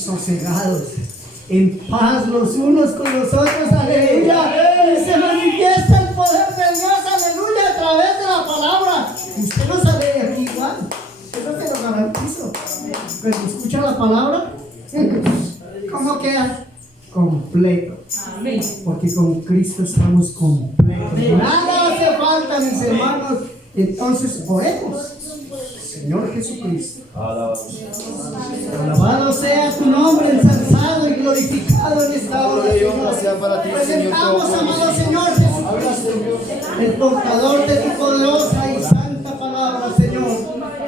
sosegados, en paz los unos con los otros, aleluya. Y se manifiesta el poder de Dios, aleluya, a través de la palabra. Usted no sale aquí igual, eso te lo garantizo. Cuando escucha la palabra, ¿cómo queda? Completo. Amén. Porque con Cristo estamos completos. Nada hace falta, mis hermanos. Entonces, oremos. Señor Jesucristo, alabado sea tu nombre, ensalzado y glorificado en esta hora, Señor. Presentamos, amado Señor Jesucristo, el portador de tu poderosa y santa palabra, Señor.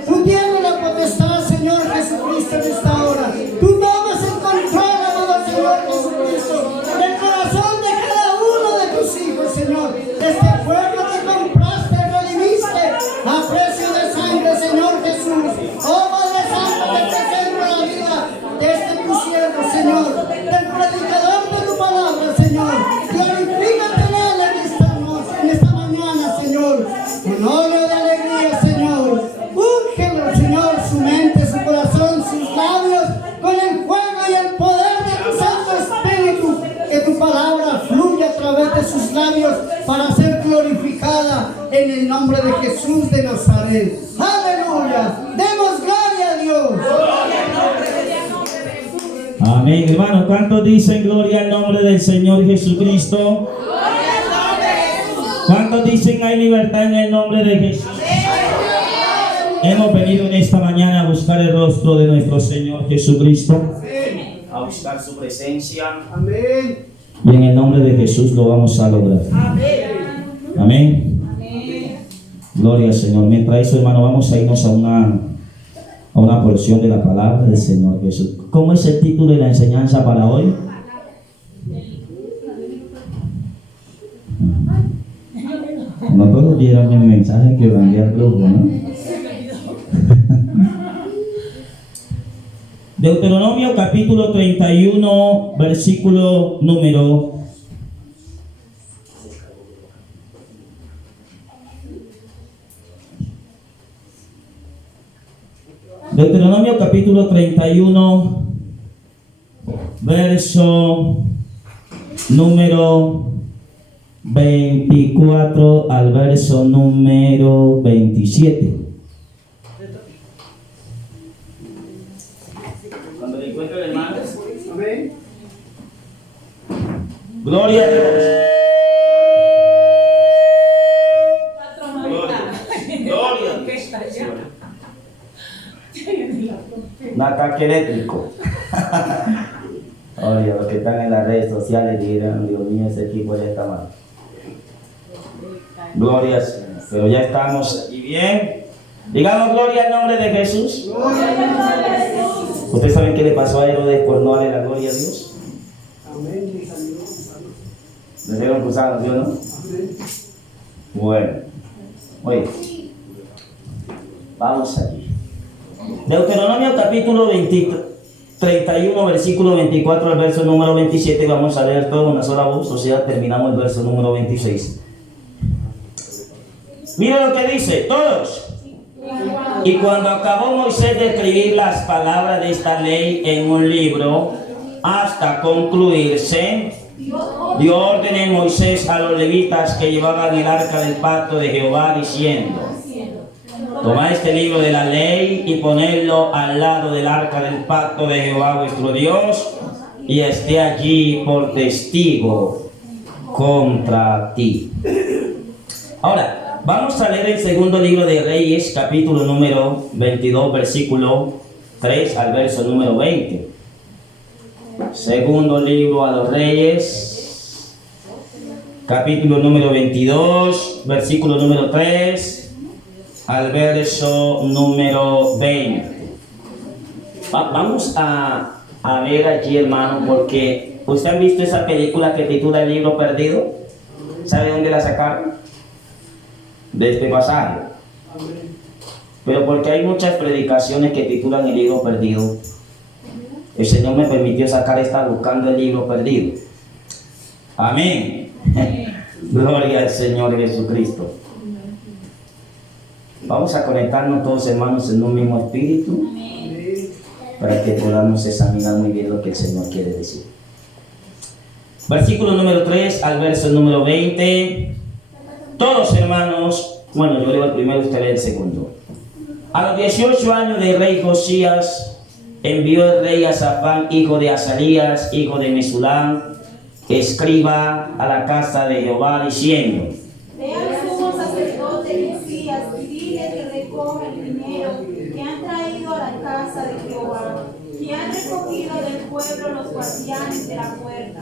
Tú tienes la potestad, Señor Jesucristo, en esta hora. Tú tomas el control, amado Señor Jesucristo, del corazón de cada uno de tus hijos, Señor. De este pueblo que compraste, redimiste a precio de sangre, Señor Jesús. Oh Padre Santo, te presento la vida de este tu siervo, Señor, del predicador de tu palabra, Señor. Glorifícate en él en esta mañana, Señor. Con óleo de alegría, Señor. Úngelo, Señor, su mente, su corazón, sus labios, con el fuego y el poder de tu Santo Espíritu. Que tu palabra fluya a través de sus labios para ser glorificada en el nombre de Jesús de Nazaret. Aleluya. Demos gloria a Dios. Amén, hermano. ¿Cuántos dicen gloria al nombre del Señor Jesucristo? ¿Cuántos dicen hay libertad en el nombre de Jesús? Hemos venido en esta mañana a buscar el rostro de nuestro Señor Jesucristo, a buscar su presencia. Amén. Y en el nombre de Jesús lo vamos a lograr. Amén. Gloria al Señor. Mientras eso, hermano, vamos a irnos a una porción de la palabra del Señor Jesús. ¿Cómo es el título de la enseñanza para hoy? No todos vieron el mensaje que mandé al grupo, ¿no? Deuteronomio capítulo 31, versículo número 31, verso número 24 al verso número 27. Cuando le encuentro el hermano. Amén. Gloria a Dios. Gloria a Dios. Un ataque eléctrico. Oye, los que están en las redes sociales dirán, Dios mío, ese equipo ya está mal. Gloria al Señor. Pero ya estamos aquí bien. Digamos gloria al nombre de Jesús. ¿Ustedes saben qué le pasó a Herodes por no darle la gloria a Dios? Amén. Le dieron cruzados, ¿sí o no? Bueno. Oye. Vamos aquí. Deuteronomio capítulo 31, versículo 24 al verso número 27. Vamos a leer todo en una sola voz, o sea, terminamos el verso número 26. Mira lo que dice, todos. Y cuando acabó Moisés de escribir las palabras de esta ley en un libro, hasta concluirse, dio orden a Moisés a los levitas que llevaban el arca del pacto de Jehová, diciendo: tomad este libro de la ley y ponedlo al lado del arca del pacto de Jehová vuestro Dios, y esté allí por testigo contra ti. Ahora, vamos a leer el segundo libro de Reyes, capítulo número 22, versículo 3 al verso número 20. Segundo libro a los Reyes, capítulo número 22, versículo número 3 al verso número 20. Vamos a ver allí, hermano, porque ¿usted ha visto esa película que titula El libro perdido? ¿Sabe dónde la sacaron? De este pasaje. Pero porque hay muchas predicaciones que titulan El libro perdido, el Señor me permitió sacar esta buscando el libro perdido. Amén. Gloria al Señor Jesucristo. Vamos a conectarnos todos, hermanos, en un mismo espíritu. para que podamos examinar muy bien lo que el Señor quiere decir. Versículo número 3 al verso número 20. Todos, hermanos, bueno, yo leo el primero, usted lee el segundo. A los 18 años del rey Josías, envió el rey a Safán, hijo de Azarías, hijo de Mesulán, escriba, a la casa de Jehová, diciendo: Ve al sumo sacerdote Hilcías y dile que recoja el dinero que han traído a la casa de Jehová, que han recogido del pueblo los guardianes de la puerta.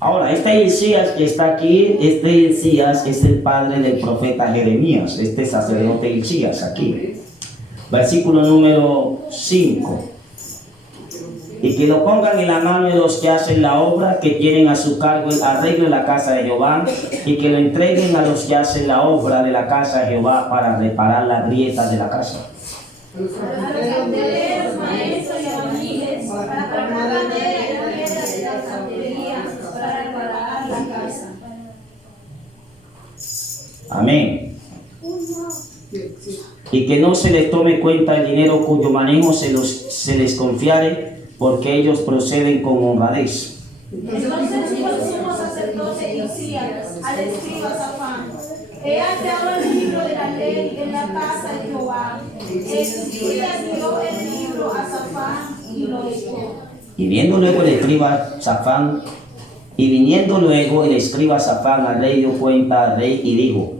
Ahora, este Hilcías que está aquí, este Hilcías es el padre del profeta Jeremías, este sacerdote Hilcías aquí. Versículo número 5. Y que lo pongan en la mano de los que hacen la obra, que tienen a su cargo el arreglo de la casa de Jehová, y que lo entreguen a los que hacen la obra de la casa de Jehová para reparar las grietas de la casa. A los cantereros, maestros y albañiles, para cortar madera y piedra de la cantería, para reparar la casa. Amén. Y que no se les tome cuenta el dinero cuyo manejo se les confiare, porque ellos proceden con honradez. Entonces dijo el sumo sacerdote Hilcías al escriba Safán: he hallado el libro de la ley en la casa de Jehová. Hilcías dio el libro a Safán y lo leyó. Y viendo luego el escriba Safán, viniendo luego el escriba Safán al rey, dio cuenta al rey y dijo: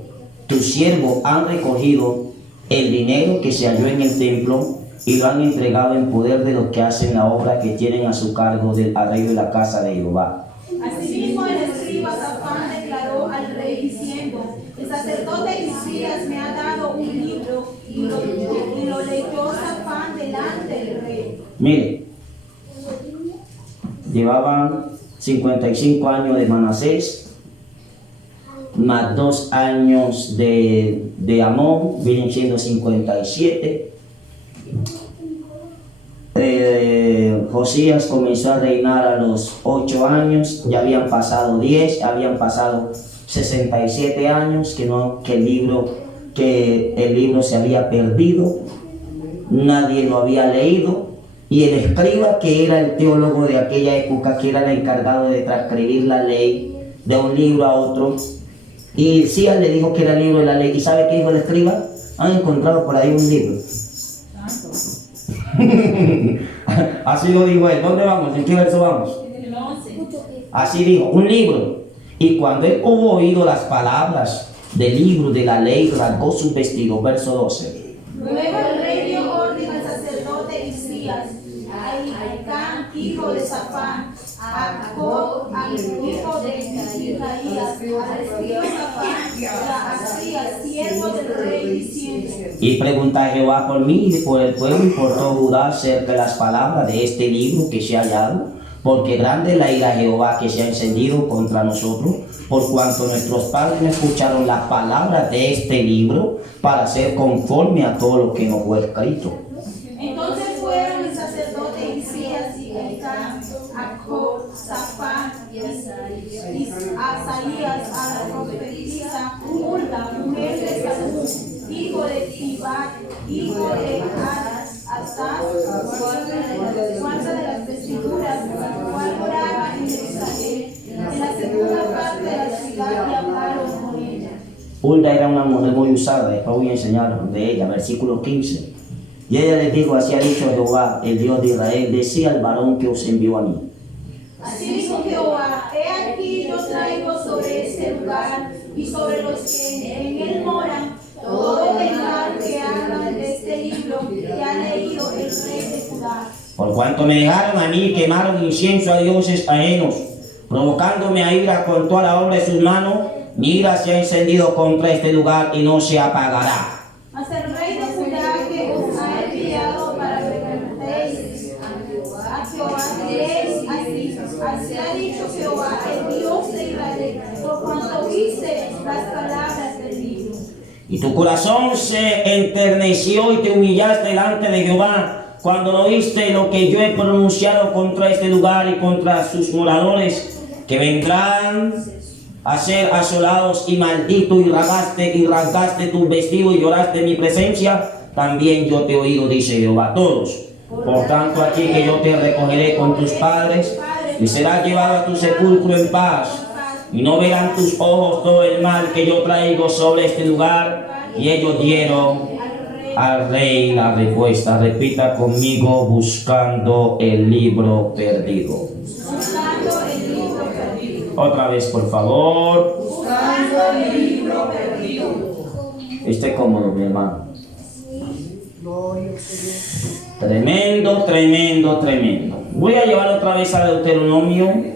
tus siervos han recogido el dinero que se halló en el templo y lo han entregado en poder de los que hacen la obra, que tienen a su cargo del arreglo de la casa de Jehová. Asimismo el escriba Safán declaró al rey diciendo: el sacerdote Hilcías me ha dado un libro, y lo leyó Safán delante del rey. Mire, llevaban 55 años de Manasés, más 2 años de Amón, vienen siendo 57. Josías comenzó a reinar a los 8 años, ya habían pasado 10, habían pasado 67 años que el libro se había perdido, nadie lo había leído, y el escriba, que era el teólogo de aquella época, que era el encargado de transcribir la ley de un libro a otro, y Hilcías le dijo que era el libro de la ley. ¿Y sabe qué dijo el escriba? Han encontrado por ahí un libro. Así lo dijo él. ¿Dónde vamos? ¿En qué verso vamos? Así dijo, un libro. Y cuando él hubo oído las palabras del libro de la ley, rasgó su vestido. Verso 12. Luego el rey dio orden al sacerdote Hilcías, a Hilcán, hijo de Safán, a Jacob, hijo de Isaías, al escriba Safán, a Asías, siervo del rey, diciendo: y pregunta a Jehová por mí y por el pueblo y por todo Judá acerca de las palabras de este libro que se ha hallado, porque grande es la ira de Jehová que se ha encendido contra nosotros, por cuanto nuestros padres no escucharon las palabras de este libro para ser conforme a todo lo que nos fue escrito. Entonces fueron el sacerdote Hilcías y Hilcán, Jacob, Safán y Asaías a la profetisa Hulda, mujer de Salum, hijo de Tibac, hijo de Asaf, guarda de las vestiduras, cual moraba en Jerusalén, en la segunda parte de la ciudad, y hablaron con ella. Hulda era una mujer muy usada, después voy a enseñar de ella, versículo 15. Y ella les dijo: así ha dicho Jehová, el Dios de Israel, decía al varón que os envió a mí. Así dijo Jehová: he aquí yo traigo sobre este lugar y sobre los que en él moran todo el mal que hagan de este libro que ha leído el rey de Judá. Por cuanto me dejaron a mí, quemaron incienso a dioses ajenos, provocándome a ira con toda la obra de sus manos, mi ira se ha encendido contra este lugar y no se apagará. Mas el rey de Judá que os ha enviado para que preguntéis a Jehová, diréis así: así ha dicho Jehová, el Dios de Israel, por cuanto oíste las palabras del libro. Y tu corazón se enterneció y te humillaste delante de Jehová cuando no oíste lo que yo he pronunciado contra este lugar y contra sus moradores, que vendrán a ser asolados y malditos, y rasgaste tu vestido y lloraste en mi presencia. También yo te he oído, dice Jehová. Todos. Por tanto, aquí que yo te recogeré con tus padres y serás llevado a tu sepulcro en paz. Y no verán tus ojos todo el mal que yo traigo sobre este lugar. Y ellos dieron al rey la respuesta. Repita conmigo: buscando el libro perdido. Buscando el libro perdido. Otra vez, por favor. Buscando el libro perdido. Esté cómodo, mi hermano. Gloria al Señor. Tremendo, tremendo, tremendo. Voy a llevar otra vez a Deuteronomio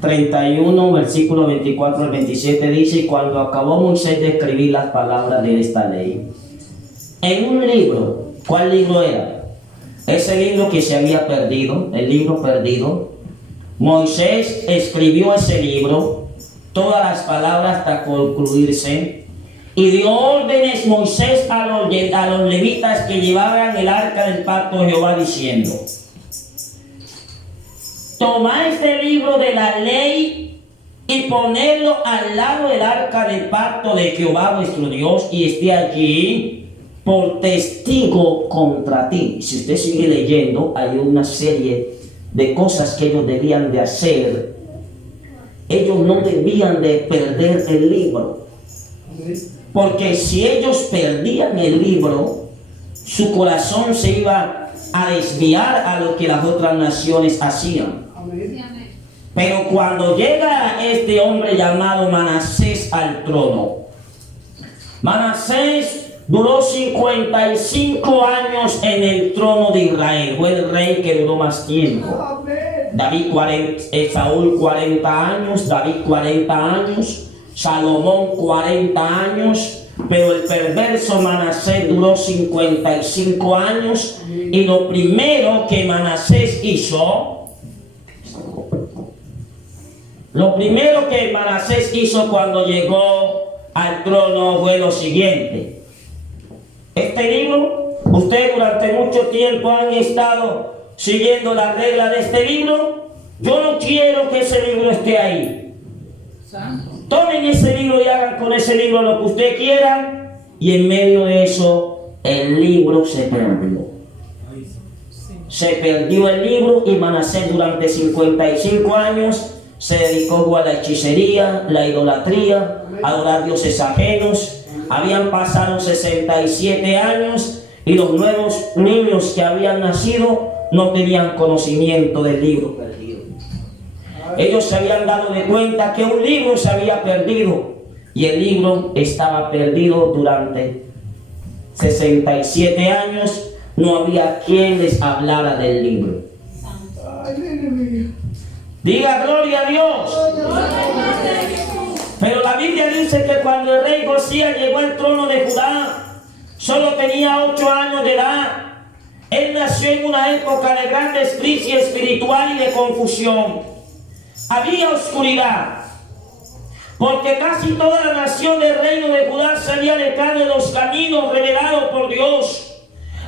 31, versículo 24 al 27. Dice: y cuando acabó Moisés de escribir las palabras de esta ley en un libro. ¿Cuál libro era? Ese libro que se había perdido, el libro perdido. Moisés escribió ese libro, todas las palabras hasta concluirse, y dio órdenes Moisés a los levitas que llevaban el arca del pacto de Jehová, diciendo: tomad este libro de la ley y ponedlo al lado del arca del pacto de Jehová vuestro Dios, y esté allí por testigo contra ti. Si usted sigue leyendo, hay una serie de cosas que ellos debían de hacer. Ellos no debían de perder el libro, porque si ellos perdían el libro, su corazón se iba a desviar a lo que las otras naciones hacían. Pero cuando llega este hombre llamado Manasés al trono, Manasés duró 55 años en el trono de Israel. Fue el rey que duró más tiempo. Saúl 40 años, David 40 años, Salomón 40 años, pero el perverso Manasés duró 55 años. Y lo primero que Manasés hizo, cuando llegó al trono fue lo siguiente. Este libro, usted durante mucho tiempo han estado siguiendo la regla de este libro. Yo no quiero que ese libro esté ahí. Tomen ese libro y hagan con ese libro lo que usted quiera. Y en medio de eso, el libro se perdió. Se perdió el libro, y Manasés durante 55 años se dedicó a la hechicería, la idolatría, a adorar dioses ajenos. Habían pasado 67 años y los nuevos niños que habían nacido no tenían conocimiento del libro perdido. Ellos se habían dado de cuenta que un libro se había perdido, y el libro estaba perdido durante 67 años. No había quien les hablara del libro. Diga gloria a Dios. Pero la Biblia dice que cuando el rey Josías llegó al trono de Judá, solo tenía 8 años de edad. Él nació en una época de grandes crisis espiritual y de confusión. Había oscuridad, porque casi toda la nación del reino de Judá se había alejado de los caminos revelados por Dios.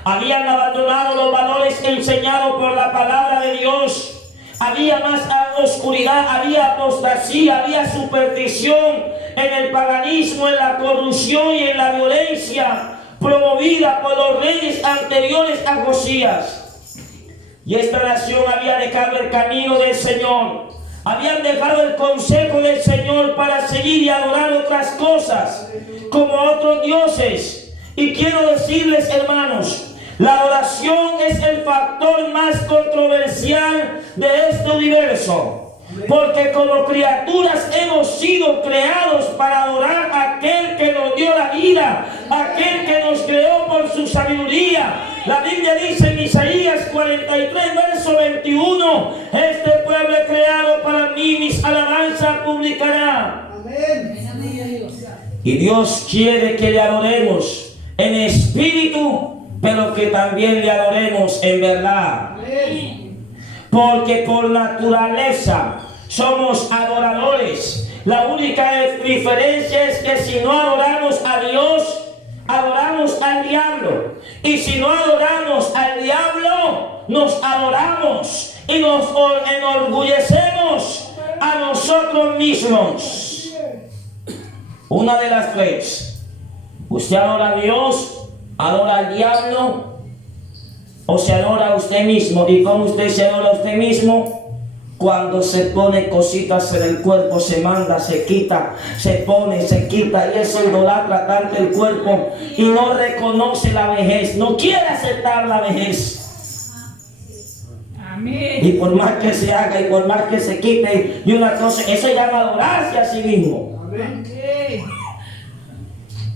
Habían abandonado los valores enseñados por la palabra de Dios. Había más oscuridad, había apostasía, había superstición en el paganismo, en la corrupción y en la violencia promovida por los reyes anteriores a Josías. Y esta nación había dejado el camino del Señor. Habían dejado el consejo del Señor para seguir y adorar otras cosas como otros dioses. Y quiero decirles, hermanos, la oración es el factor más controversial de este universo, porque como criaturas hemos sido creados para adorar a aquel que nos dio la vida, aquel que nos creó por su sabiduría. La Biblia dice en Isaías 43, verso 21, este pueblo creado para mí, mis alabanzas publicará. Y Dios quiere que le adoremos en espíritu, pero que también le adoremos en verdad. Porque por naturaleza somos adoradores. La única diferencia es que si no adoramos a Dios, adoramos al diablo. Y si no adoramos al diablo, nos adoramos y nos enorgullecemos a nosotros mismos. Una de las tres. Usted adora a Dios, adora al diablo, o se adora a usted mismo. ¿Y cómo usted se adora a usted mismo? Cuando se pone cositas en el cuerpo, se manda, se quita, se pone, se quita, y eso idolatra tanto el cuerpo y no reconoce la vejez, no quiere aceptar la vejez. Amén. Y por más que se haga y por más que se quite y una cosa, eso llama adorarse a sí mismo. Amén.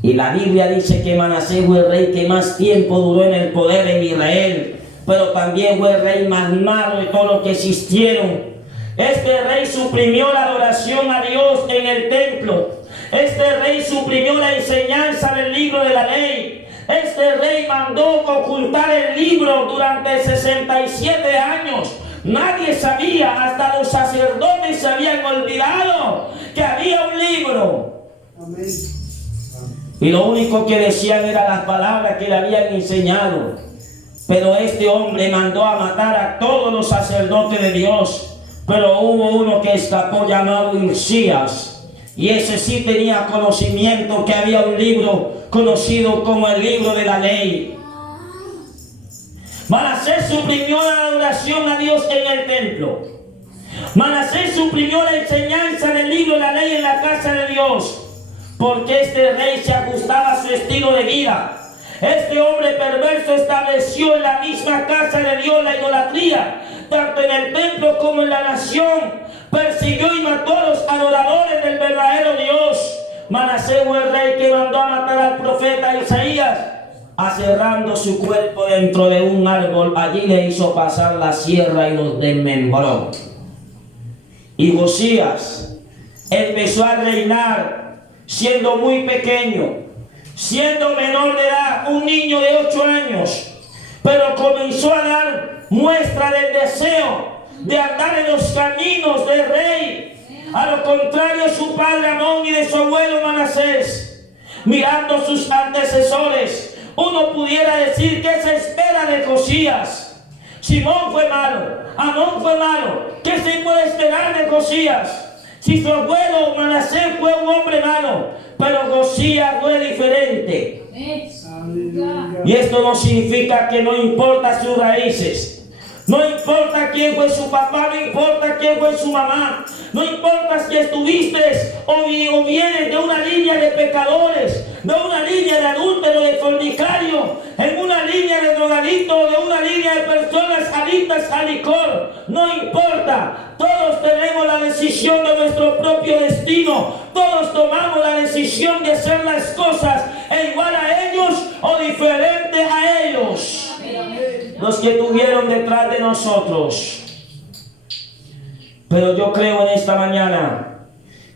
Y la Biblia dice que Manasés fue el rey que más tiempo duró en el poder en Israel, pero también fue el rey más malo de todos los que existieron. Este rey suprimió la adoración a Dios en el templo. Este rey suprimió la enseñanza del libro de la ley. Este rey mandó ocultar el libro durante 67 años. Nadie sabía, hasta los sacerdotes se habían olvidado que había un libro. Amén. Y lo único que decían eran las palabras que le habían enseñado. Pero este hombre mandó a matar a todos los sacerdotes de Dios. Pero hubo uno que escapó llamado Hilcías. Y ese sí tenía conocimiento que había un libro conocido como el libro de la ley. Manasés suprimió la adoración a Dios en el templo. Manasés suprimió la enseñanza del libro de la ley en la casa de Dios. Porque este rey se ajustaba a su estilo de vida. Este hombre perverso estableció en la misma casa de Dios la idolatría, tanto en el templo como en la nación. Persiguió y mató a los adoradores del verdadero Dios. Manasés fue el rey que mandó a matar al profeta Isaías, aserrando su cuerpo dentro de un árbol. Allí le hizo pasar la sierra y los desmembró. Y Josías empezó a reinar siendo muy pequeño, siendo menor de edad, un niño de 8 años, pero comenzó a dar muestra del deseo de andar en los caminos del rey. A lo contrario, su padre Amón y de su abuelo Manasés. Mirando sus antecesores, uno pudiera decir que se espera de Josías. Simón fue malo, Amón fue malo. ¿Qué se puede esperar de Josías? Si su abuelo Manasés fue un hombre malo, pero Josías fue diferente. Y esto no significa que no importa sus raíces. No importa quién fue su papá, no importa quién fue su mamá. No importa si estuviste o vienes de una línea de pecadores, de una línea de adúltero, de fornicario, en una línea de drogadicto, de una línea de personas adictas al licor. No importa. Todos tenemos la decisión de nuestro propio destino. Todos tomamos la decisión de hacer las cosas igual a ellos o diferente a ellos. Los que tuvieron detrás de nosotros. Pero yo creo en esta mañana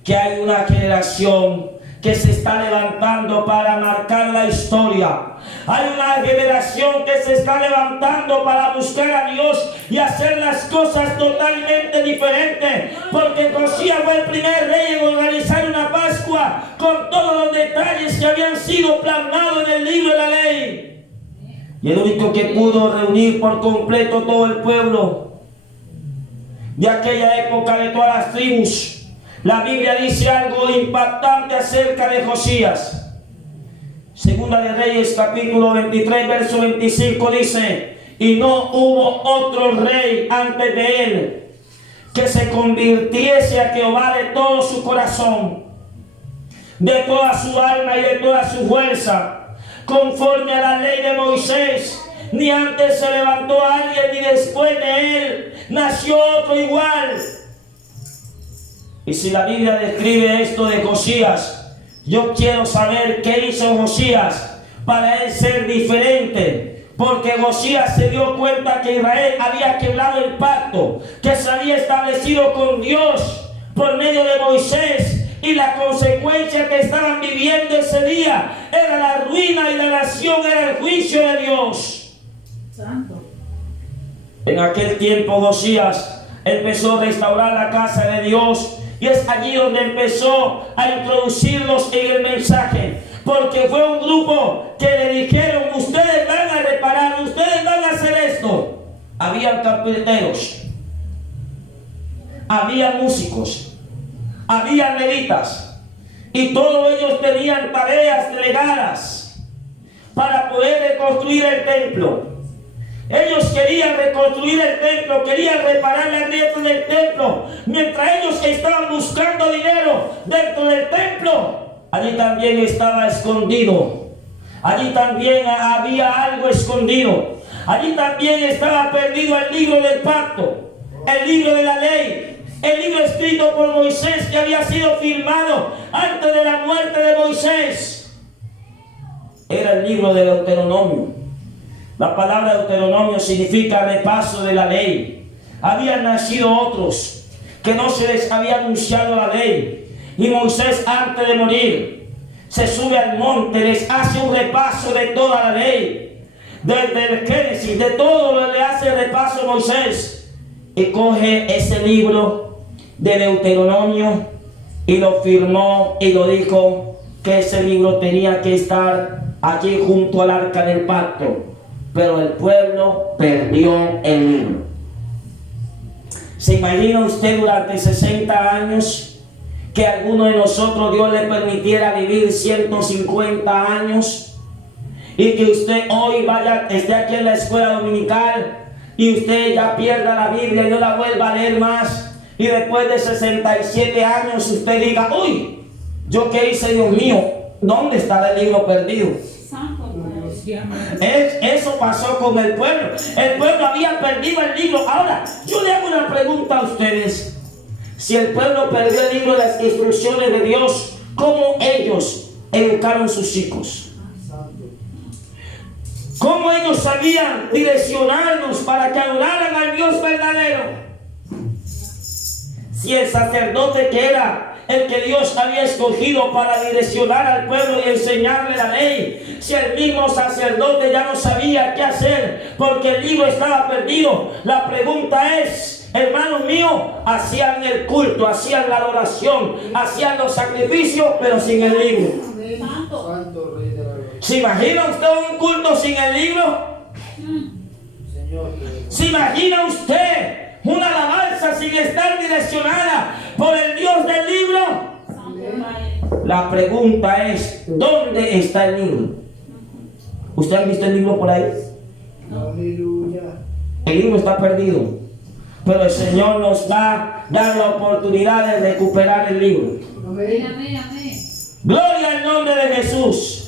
que hay una generación que se está levantando para marcar la historia. Hay una generación que se está levantando para buscar a Dios y hacer las cosas totalmente diferentes. Porque Josías fue el primer rey en organizar una Pascua con todos los detalles que habían sido plasmados en el libro de la ley. Y el único que pudo reunir por completo todo el pueblo de aquella época, de todas las tribus. La Biblia dice algo impactante acerca de Josías. Segunda de Reyes, capítulo 23, verso 25 dice: y no hubo otro rey antes de él que se convirtiese a Jehová de todo su corazón, de toda su alma y de toda su fuerza, conforme a la ley de Moisés. Ni antes se levantó alguien, ni después de él nació otro igual. Y si la Biblia describe esto de Josías, yo quiero saber qué hizo Josías para él ser diferente. Porque Josías se dio cuenta que Israel había quebrado el pacto que se había establecido con Dios por medio de Moisés. Y la consecuencia que estaban viviendo ese día era la ruina, y la nación era el juicio de Dios. Santo. En aquel tiempo Josías empezó a restaurar la casa de Dios, y es allí donde empezó a introducirlos en el mensaje. Porque fue un grupo que le dijeron: ustedes van a reparar, ustedes van a hacer esto. Habían carpinteros, había músicos, había levitas, y todos ellos tenían tareas delegadas para poder reconstruir el templo. Ellos querían reconstruir el templo, querían reparar las grietas del templo. Mientras ellos estaban buscando dinero dentro del templo, allí también estaba escondido. Allí también había algo escondido. Allí también estaba perdido el libro del pacto, el libro de la ley, el libro escrito por Moisés que había sido firmado antes de la muerte de Moisés. Era el libro de Deuteronomio. La palabra Deuteronomio significa repaso de la ley. Habían nacido otros que no se les había anunciado la ley. Y Moisés, antes de morir, se sube al monte, les hace un repaso de toda la ley. Desde el Génesis, de todo lo que le hace el repaso a Moisés. Y coge ese libro de Deuteronomio y lo firmó y lo dijo que ese libro tenía que estar allí junto al arca del pacto. Pero el pueblo perdió el libro. ¿Se imagina usted durante 60 años que alguno de nosotros Dios le permitiera vivir 150 años? Y que usted hoy esté aquí en la escuela dominical y usted ya pierda la Biblia y no la vuelva a leer más. Y después de 67 años usted diga, uy, ¿yo qué hice, Dios mío? ¿Dónde está el libro perdido? Eso pasó con el pueblo. El pueblo había perdido el libro. Ahora, yo le hago una pregunta a ustedes. Si el pueblo perdió el libro de las instrucciones de Dios, ¿cómo ellos educaron sus hijos? ¿Cómo ellos sabían direccionarnos para que adoraran al Dios verdadero? Si el sacerdote que era el que Dios había escogido para direccionar al pueblo y enseñarle la ley, si el mismo sacerdote ya no sabía qué hacer porque el libro estaba perdido, la pregunta es, hermanos míos, hacían el culto, hacían la adoración, hacían los sacrificios, pero sin el libro. ¿Se imagina usted un culto sin el libro? ¿Se imagina usted una alabanza sin estar direccionada por el Dios del libro? La pregunta es, ¿dónde está el libro? ¿Usted ha visto el libro por ahí? El libro está perdido, pero el Señor nos va a dar la oportunidad de recuperar el libro. Gloria al nombre de Jesús.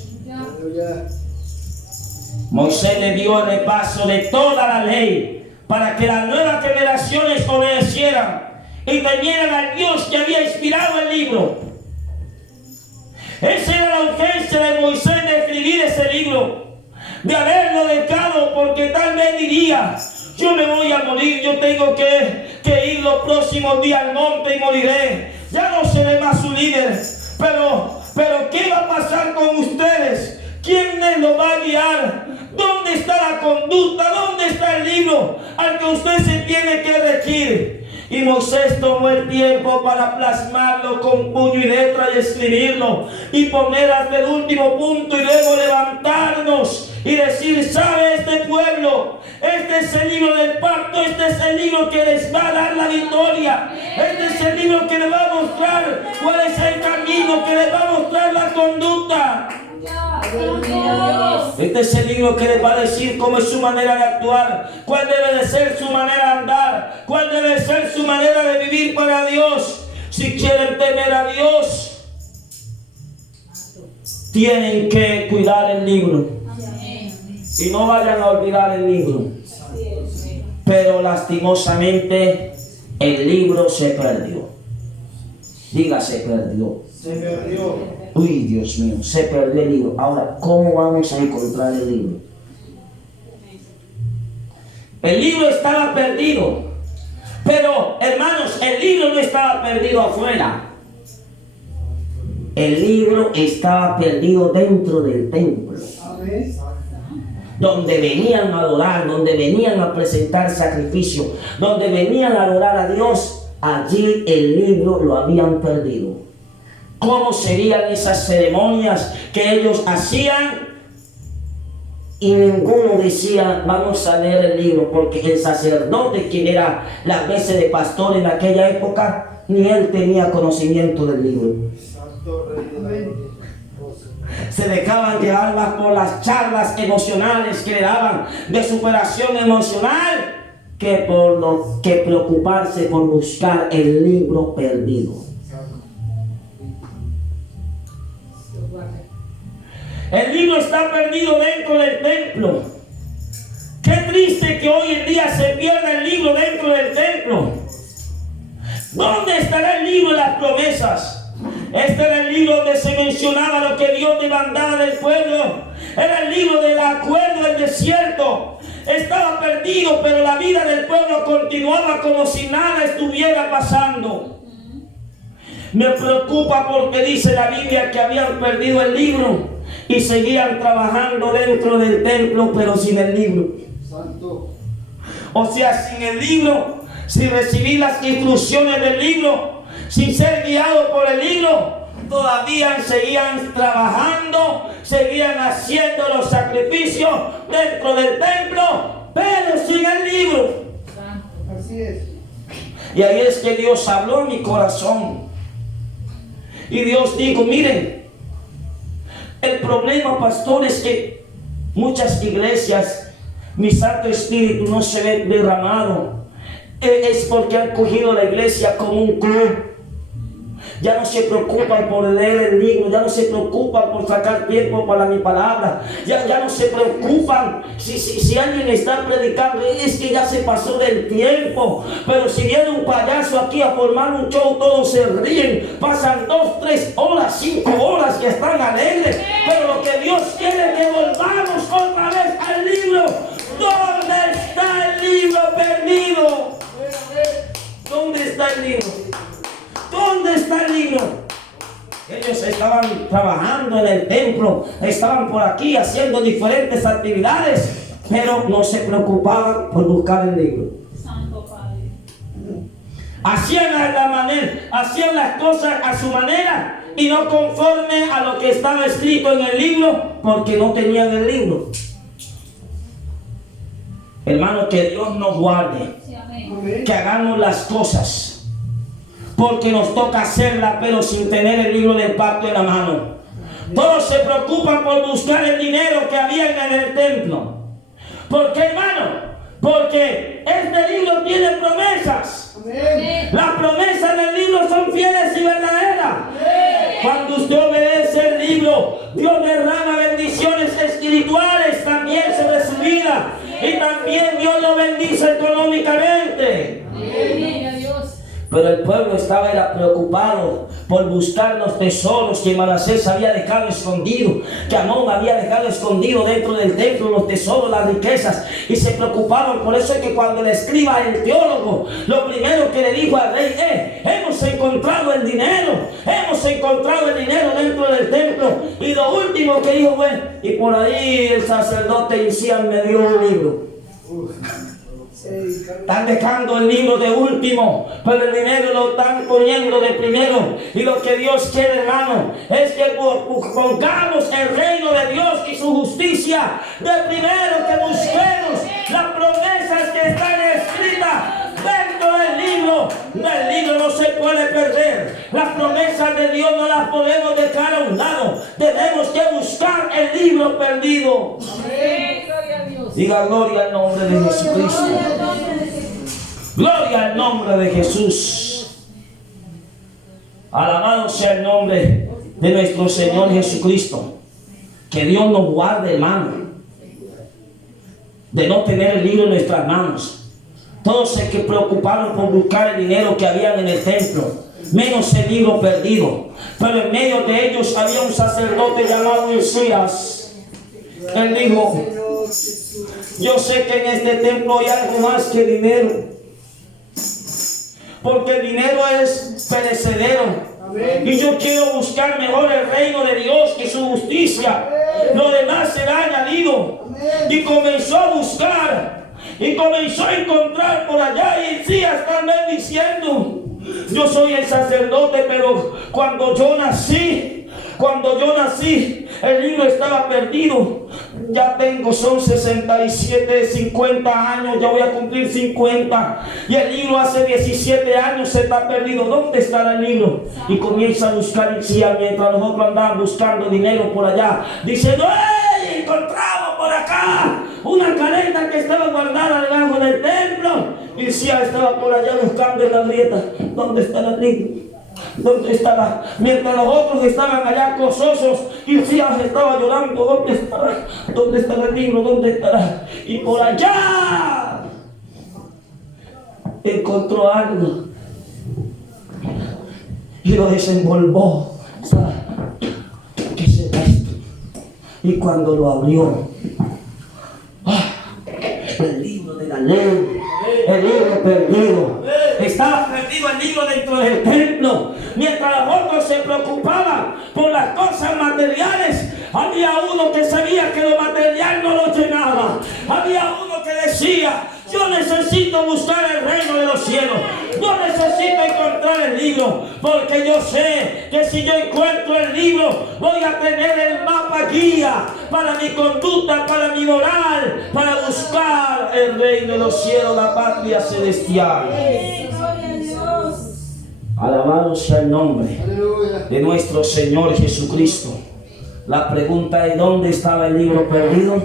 Moisés le dio el repaso de toda la ley para que las nuevas generaciones obedecieran y temieran al Dios que había inspirado el libro. Esa era la urgencia de Moisés de escribir ese libro, de haberlo dejado, porque tal vez diría, yo me voy a morir, yo tengo que ir los próximos días al monte y moriré. Ya no seré más su líder, pero ¿qué va a pasar con ustedes? ¿Quién les lo va a guiar? ¿Dónde está la conducta? ¿Dónde está el libro al que usted se tiene que regir? Y Moisés tomó el tiempo para plasmarlo con puño y letra y escribirlo y poner hasta el último punto y luego levantarnos y decir, ¿sabe este pueblo? Este es el libro del pacto, este es el libro que les va a dar la victoria, este es el libro que les va a mostrar cuál es el camino, que les va a mostrar la conducta. Este es el libro que les va a decir cómo es su manera de actuar, cuál debe de ser su manera de andar, cuál debe de ser su manera de vivir para Dios. Si quieren temer a Dios, tienen que cuidar el libro y no vayan a olvidar el libro. Pero lastimosamente el libro se perdió. Diga, se perdió. Se perdió. Uy, Dios mío, se perdió el libro. Ahora, ¿cómo vamos a encontrar el libro? El libro estaba perdido. Pero, hermanos, el libro no estaba perdido afuera. El libro estaba perdido dentro del templo. Donde venían a adorar, donde venían a presentar sacrificio, donde venían a adorar a Dios, allí el libro lo habían perdido. ¿Cómo serían esas ceremonias que ellos hacían? Y ninguno decía, vamos a leer el libro, porque el sacerdote, quien era las veces de pastor en aquella época, ni él tenía conocimiento del libro. Se dejaban llevar más por las charlas emocionales que le daban de superación emocional que por lo que preocuparse por buscar el libro perdido. El libro está perdido dentro del templo. Qué triste que hoy en día se pierda el libro dentro del templo. ¿Dónde estará el libro de las promesas? Este era el libro donde se mencionaba lo que Dios demandaba del pueblo. Era el libro del acuerdo del desierto. Estaba perdido, pero la vida del pueblo continuaba como si nada estuviera pasando. Me preocupa porque dice la Biblia que habían perdido el libro y seguían trabajando dentro del templo, pero sin el libro. Santo. O sea, sin el libro, sin recibir las instrucciones del libro, sin ser guiado por el libro, todavía seguían trabajando, seguían haciendo los sacrificios dentro del templo, pero sin el libro. Así es. Y ahí es que Dios habló en mi corazón. Y Dios dijo, miren, el problema, pastor, es que muchas iglesias, mi Santo Espíritu no se ve derramado. Es porque han cogido la iglesia como un club. Ya no se preocupan por leer el libro, ya no se preocupan por sacar tiempo para mi palabra, ya no se preocupan si alguien está predicando, es que ya se pasó del tiempo. Pero si viene un payaso aquí a formar un show, todos se ríen, pasan 2, 3 horas, 5 horas que están alegres. Pero lo que Dios quiere es que volvamos otra vez al libro. ¿Dónde está el libro perdido? ¿Dónde está el libro? ¿Dónde está el libro? Ellos estaban trabajando en el templo, estaban por aquí haciendo diferentes actividades, pero no se preocupaban por buscar el libro. Santo Padre. Hacían las cosas a su manera y no conforme a lo que estaba escrito en el libro, porque no tenían el libro. Hermano, que Dios nos guarde, Sí, amén. que hagamos las cosas porque nos toca hacerla, pero sin tener el libro del pacto en la mano. Todos se preocupan por buscar el dinero que había en el templo. ¿Por qué, hermano? Porque este libro tiene promesas. Amén. Las promesas del libro son fieles y verdaderas. Cuando usted obedece el libro, Dios derrama bendiciones espirituales también sobre su vida. Y también Dios lo bendice económicamente. Amén. Adiós. Pero el pueblo era preocupado por buscar los tesoros que Manasés había dejado escondido, que Amón había dejado escondido dentro del templo, los tesoros, las riquezas, y se preocupaban. Por eso es que cuando le escriba el teólogo, lo primero que le dijo al rey es: hemos encontrado el dinero dentro del templo. Y lo último que dijo fue: y por ahí el sacerdote Isías me dio un libro. Están dejando el libro de último, pero el dinero lo están poniendo de primero. Y lo que Dios quiere, hermano, es que pongamos el reino de Dios y su justicia de primero, que busquemos las promesas que están escritas dentro del libro. El libro no se puede perder. Las promesas de Dios no las podemos dejar a un lado. Tenemos que buscar el libro perdido. Amén. Gloria a Dios. Diga gloria al nombre de Jesucristo. Gloria al nombre de Jesús. Alabado sea el nombre de nuestro Señor Jesucristo. Que Dios nos guarde, hermano, de no tener el libro en nuestras manos. Todos se que preocuparon por buscar el dinero que habían en el templo, menos el libro perdido. Pero en medio de ellos había un sacerdote llamado Isías. Él dijo: yo sé que en este templo hay algo más que dinero, porque el dinero es perecedero. Y yo quiero buscar mejor el reino de Dios y su justicia. Lo demás será añadido. Y comenzó a buscar, y comenzó a encontrar por allá. Y Isías también diciendo: yo soy el sacerdote, pero cuando yo nací, El libro estaba perdido. Ya tengo, son 67, 50 años, ya voy a cumplir 50. Y el libro hace 17 años se está perdido. ¿Dónde estará el libro? Y comienza a buscar y decía, mientras nosotros andábamos buscando dinero por allá, diciendo, ¡hey! Encontramos por acá una caleta que estaba guardada debajo del templo. Y decía, estaba por allá buscando en la grieta. ¿Dónde está el libro? ¿Dónde estará? Mientras los otros estaban allá gozosos, Hilcías estaba llorando. ¿Dónde estará? ¿Dónde estará el libro? ¿Dónde estará? Y por allá encontró algo y lo desenvolvó. ¿Qué será esto? Y cuando lo abrió, el libro de la ley, el libro perdido. Estaba perdido el libro dentro del templo. Mientras los otros se preocupaban por las cosas materiales, había uno que sabía que lo material no lo llenaba. Había uno que decía, yo necesito buscar el reino de los cielos. Yo necesito encontrar el libro, porque yo sé que si yo encuentro el libro, voy a tener el mapa guía para mi conducta, para mi moral, para buscar el reino de los cielos, la patria celestial. Alabado sea el nombre de nuestro Señor Jesucristo. La pregunta es, ¿dónde estaba el libro perdido?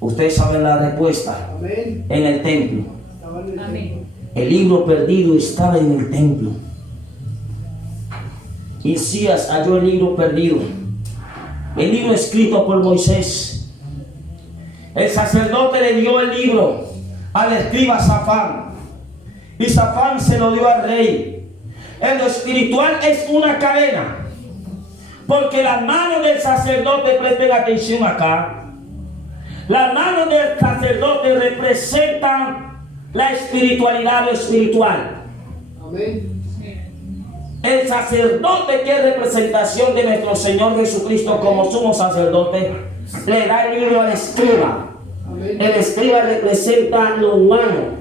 Ustedes saben la respuesta. En el templo. Amén. El libro perdido estaba en el templo. Hilcías halló el libro perdido. El libro escrito por Moisés. El sacerdote le dio el libro al escriba Safán. Y Safán se lo dio al rey. En lo espiritual es una cadena. Porque las manos del sacerdote, presten atención acá. Las manos del sacerdote representan la espiritualidad, lo espiritual. Amén. El sacerdote, que es representación de nuestro Señor Jesucristo como sumo sacerdote, le da el libro al escriba. Amén. El escriba representa lo humano,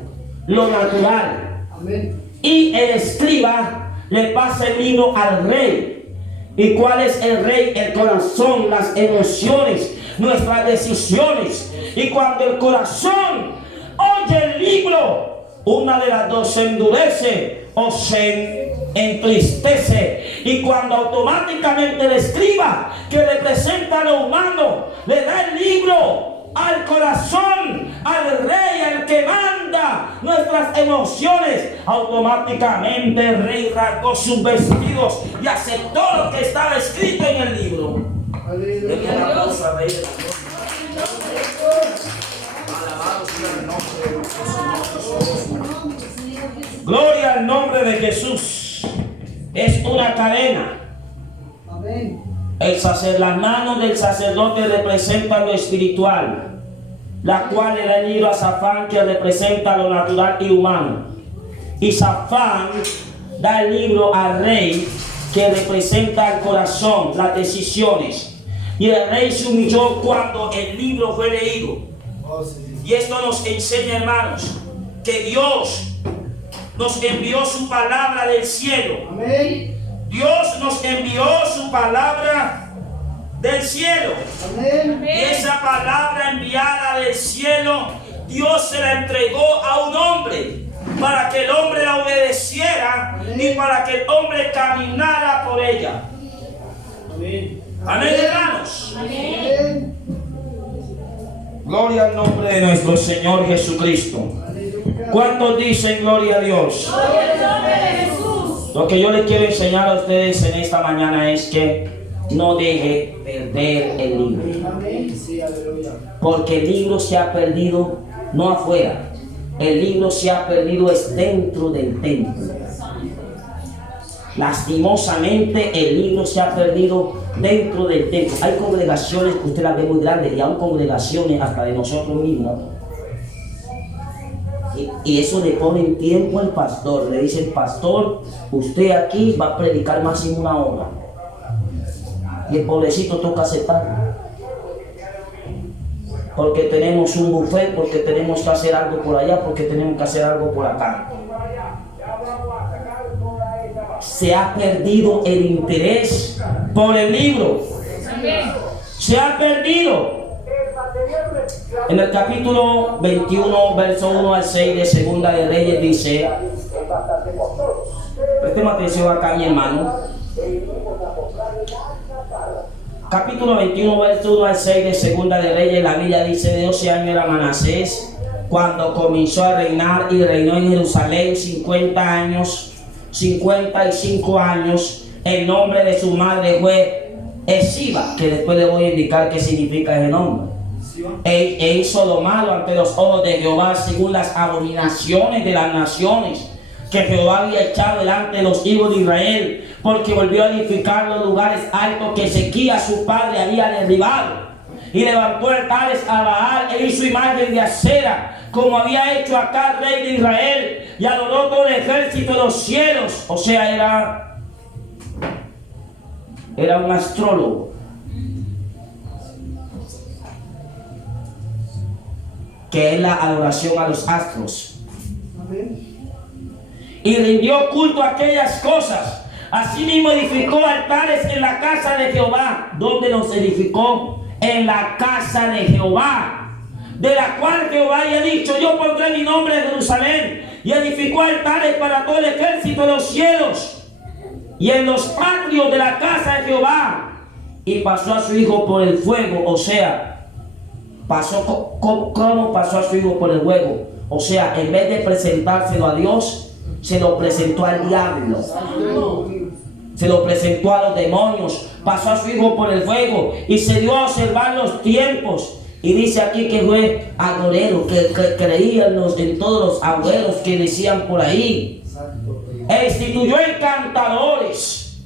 lo natural. Amén. Y el escriba le pasa el libro al rey. ¿Y cuál es el rey? El corazón, las emociones, nuestras decisiones. Y cuando el corazón oye el libro, una de las dos se endurece o se entristece. Y cuando automáticamente el escriba, que representa lo humano, le da el libro al corazón, al rey, al que manda nuestras emociones, automáticamente el rey rasgó sus vestidos y aceptó lo que estaba escrito en el libro. Denle un aplauso al rey de la gloria. Alabado sea el nombre de nuestro Señor Jesús. Gloria al nombre de Jesús. Es una cadena. Amén. Las manos del sacerdote representan lo espiritual, la cual le da el libro a Safán, que representa lo natural y humano. Y Safán da el libro al rey, que representa el corazón, las decisiones. Y el rey se humilló cuando el libro fue leído. Y esto nos enseña, hermanos, que Dios nos envió su palabra del cielo. Amén. Dios nos envió su palabra del cielo. Amén. Y esa palabra enviada del cielo, Dios se la entregó a un hombre para que el hombre la obedeciera y para que el hombre caminara por ella. Amén. Amén, hermanos. Amén. Gloria al nombre de nuestro Señor Jesucristo. ¿Cuántos dicen gloria a Dios? Gloria al nombre de Jesús. Lo que yo les quiero enseñar a ustedes en esta mañana es que no deje perder el libro. Amén. Sí, aleluya. Porque el libro se ha perdido no afuera. El libro se ha perdido es dentro del templo. Lastimosamente el libro se ha perdido dentro del templo. Hay congregaciones que usted las ve muy grandes y aún congregaciones hasta de nosotros mismos. Y eso le pone en tiempo al pastor. Le dice el pastor, usted aquí va a predicar máximo 1 hora. Y el pobrecito toca aceptar. Porque tenemos un buffet, porque tenemos que hacer algo por allá, porque tenemos que hacer algo por acá. Se ha perdido el interés por el libro. Amén. Se ha perdido. En el capítulo 21, verso 1 al 6 de Segunda de Reyes dice, prestemos atención acá, mi hermano. Capítulo 21, verso 1 al 6 de Segunda de Reyes, la Biblia dice: de 12 años era Manasés cuando comenzó a reinar, y reinó en Jerusalén 50 años, 55 años. El nombre de su madre fue Esiba, que después le voy a indicar qué significa ese nombre. E hizo lo malo ante los ojos de Jehová, según las abominaciones de las naciones que Jehová había echado delante de los hijos de Israel, porque volvió a edificar los lugares altos que Ezequías su padre había derribado, y levantó altares a Baal e hizo imagen de acera, como había hecho Acab, rey de Israel, y adoró todo el ejército de los cielos. O sea, era un astrólogo, que es la adoración a los astros. Y rindió culto a aquellas cosas. Asimismo edificó altares en la casa de Jehová. ¿Dónde los edificó? En la casa de Jehová, de la cual Jehová había dicho: yo pondré mi nombre en Jerusalén. Y edificó altares para todo el ejército de los cielos, y en los atrios de la casa de Jehová. Y pasó a su hijo por el fuego. O sea, ¿cómo pasó a su hijo por el fuego? O sea, en vez de presentárselo a Dios, se lo presentó al diablo, se lo presentó a los demonios. Pasó a su hijo por el fuego y se dio a observar los tiempos. Y dice aquí que fue agorero, que creía en todos los agüeros que decían por ahí. E instituyó encantadores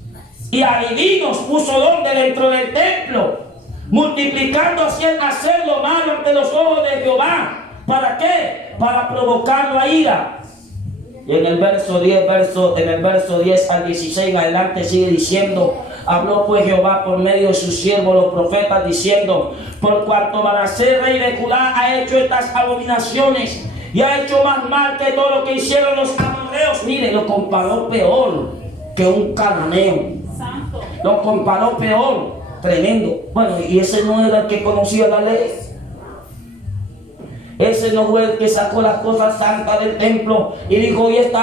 y adivinos, puso donde dentro del templo, multiplicando así el hacer lo malo ante los ojos de Jehová. ¿Para qué? Para provocarlo a ira. Y en el verso 10 al 16 en adelante sigue diciendo: habló pues Jehová por medio de sus siervos los profetas, diciendo: por cuanto Manasés rey de Judá ha hecho estas abominaciones y ha hecho más mal que todo lo que hicieron los amorreos. Mire, lo comparó peor que un cananeo. Santo. Lo comparó peor, tremendo. Bueno, y ese no era el que conocía la ley. Ese no fue el que sacó las cosas santas del templo y dijo: ¿y esto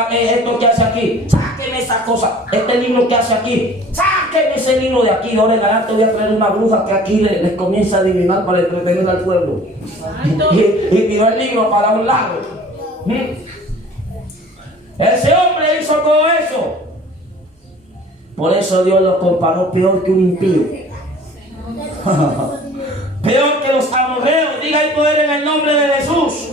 que hace aquí? Sáqueme esa cosa. Este libro que hace aquí, sáqueme ese libro de aquí. Ahora en adelante voy a traer una bruja que aquí les comienza a adivinar para entretener al pueblo. Y tiró el libro para un lado. Ese hombre hizo todo eso. Por eso Dios lo comparó peor que un impío. Peor que los amorreos. Diga el poder en el nombre de Jesús.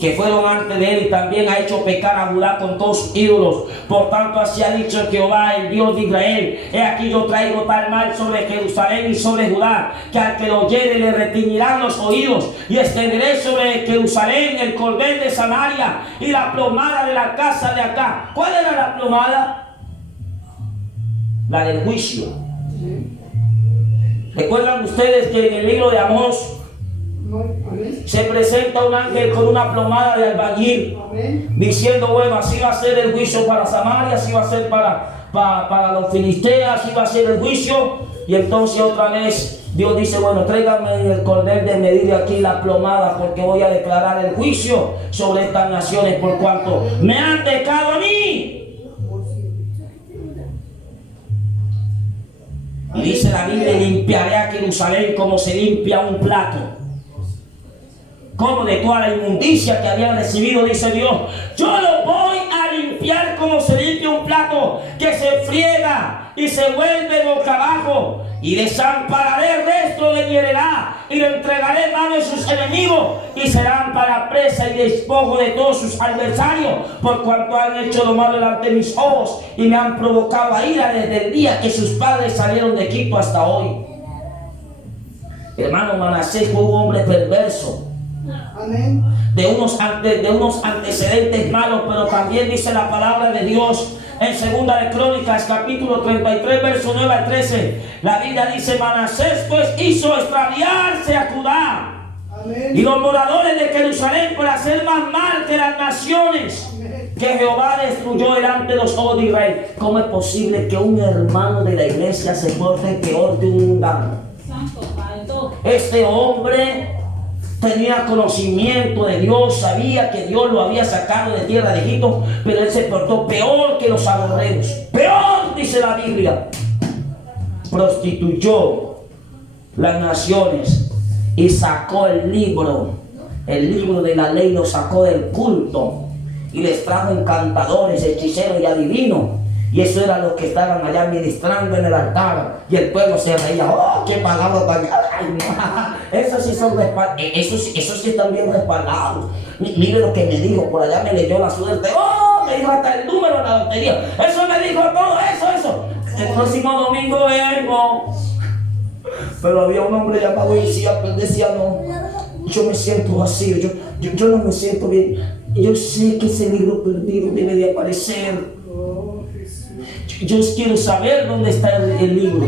Que fueron antes de él, y también ha hecho pecar a Judá con todos sus ídolos. Por tanto, así ha dicho Jehová, el Dios de Israel: he aquí yo traigo tal mal sobre Jerusalén y sobre Judá, que al que lo oyere le retiñirán los oídos, y extenderé sobre Jerusalén el cordel de Samaria y la plomada de la casa de acá. ¿Cuál era la plomada? La del juicio. ¿Recuerdan ustedes que en el libro de Amós se presenta un ángel con una plomada de albañil, diciendo: bueno, así va a ser el juicio para Samaria, así va a ser para los filisteos, así va a ser el juicio? Y entonces otra vez Dios dice: bueno, tráigame el cordel de medir aquí la plomada, porque voy a declarar el juicio sobre estas naciones por cuanto me han pecado a mí. Y dice la Biblia: limpiaré a Jerusalén como se limpia un plato. Como de toda la inmundicia que habían recibido, dice Dios, yo lo voy a limpiar como se limpia un plato que se friega y se vuelve boca abajo. Y desampararé el resto de mi heredad y lo entregaré en manos de sus enemigos, y serán para presa y despojo de todos sus adversarios, por cuanto han hecho lo malo delante de mis ojos y me han provocado a ira desde el día que sus padres salieron de Egipto hasta hoy. Hermano, Manasés fue un hombre perverso. Amén. De unos antecedentes malos, pero también dice la palabra de Dios en Segunda de Crónicas, capítulo 33, verso 9 al 13. La Biblia dice: Manasés pues hizo extraviarse a Judá Y los moradores de Jerusalén, por hacer más mal que las naciones que Jehová destruyó delante de los ojos de Israel. ¿Cómo es posible que un hermano de la iglesia se porte peor que un mundano? Santo, faltó. Este hombre tenía conocimiento de Dios, sabía que Dios lo había sacado de tierra de Egipto, pero él se portó peor que los amorreos. Peor, dice la Biblia. Prostituyó las naciones y sacó el libro de la ley, lo sacó del culto y les trajo encantadores, hechiceros y adivinos. Y eso era los que estaban allá ministrando en el altar. Y el pueblo se reía. ¡Oh, qué palabra tan! ¡Ay, no! Esos sí son respaldados. Esos sí están bien respaldados. Mire lo que me dijo. Por allá me leyó la suerte. ¡Oh! Me dijo hasta el número de la lotería. Eso me dijo todo. Eso. El próximo domingo vengo. Pero había un hombre llamado Isías que decía: no, yo me siento así. Yo no me siento bien. Yo sé que ese libro perdido debe de aparecer. Yo quiero saber dónde está el libro.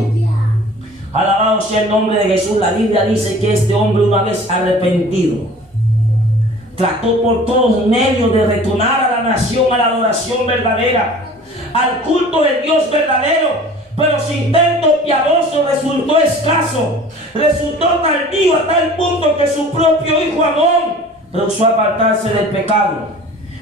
Alabado sea el nombre de Jesús. La Biblia dice que este hombre, una vez arrepentido, trató por todos medios de retornar a la nación a la adoración verdadera, al culto del Dios verdadero. Pero su intento piadoso resultó escaso, resultó tardío a tal punto que su propio hijo Amón rehusó apartarse del pecado.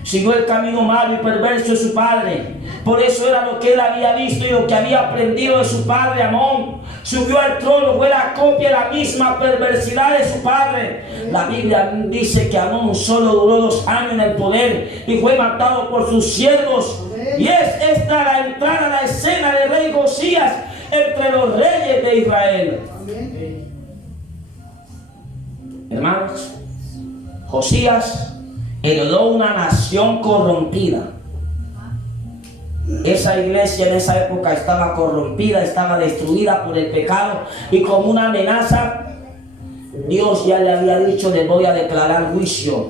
Siguió el camino malo y perverso de su padre. Por eso era lo que él había visto y lo que había aprendido de su padre Amón. Subió al trono, fue la copia de la misma perversidad de su padre. La Biblia dice que Amón solo duró 2 años en el poder y fue matado por sus siervos. Y es esta la entrada a la escena del rey Josías entre los reyes de Israel. Hermanos, Josías heredó una nación corrompida. Esa iglesia en esa época estaba corrompida, estaba destruida por el pecado, y como una amenaza, Dios ya le había dicho: le voy a declarar juicio.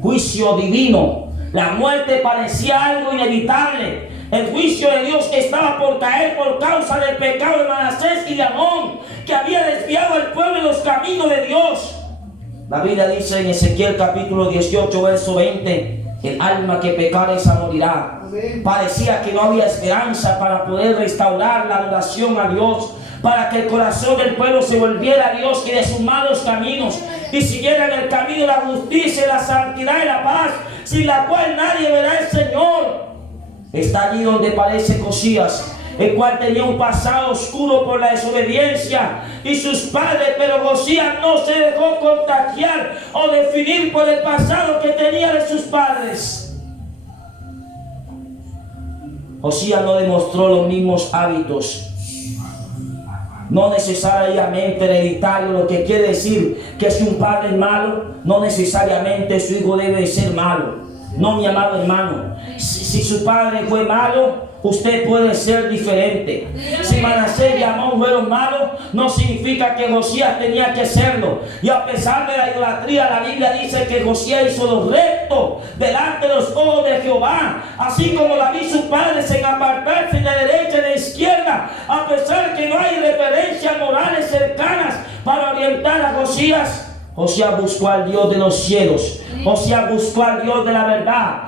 Juicio divino. La muerte parecía algo inevitable. El juicio de Dios estaba por caer por causa del pecado de Manasés y de Amón, que había desviado al pueblo de los caminos de Dios. La Biblia dice en Ezequiel capítulo 18, verso 20: el alma que pecare esa morirá. Parecía que no había esperanza para poder restaurar la adoración a Dios, para que el corazón del pueblo se volviera a Dios y de sus malos caminos y siguieran el camino de la justicia, la santidad y la paz, sin la cual nadie verá al Señor. Está allí donde aparece Josías, el cual tenía un pasado oscuro por la desobediencia y sus padres, pero Josías no se dejó contagiar o definir por el pasado que tenía de sus padres. Josías no demostró los mismos hábitos, no necesariamente hereditario, lo que quiere decir que si un padre es malo, no necesariamente su hijo debe de ser malo. No, mi amado hermano, si su padre fue malo, usted puede ser diferente. Si Manasés y Amón fueron malos, no significa que Josías tenía que serlo. Y a pesar de la idolatría, la Biblia dice que Josías hizo lo recto delante de los ojos de Jehová, así como David su padre, sin apartarse de la derecha y de la izquierda, a pesar que no hay referencias morales cercanas para orientar a Josías. Josías buscó al Dios de los cielos. Josías buscó al Dios de la verdad.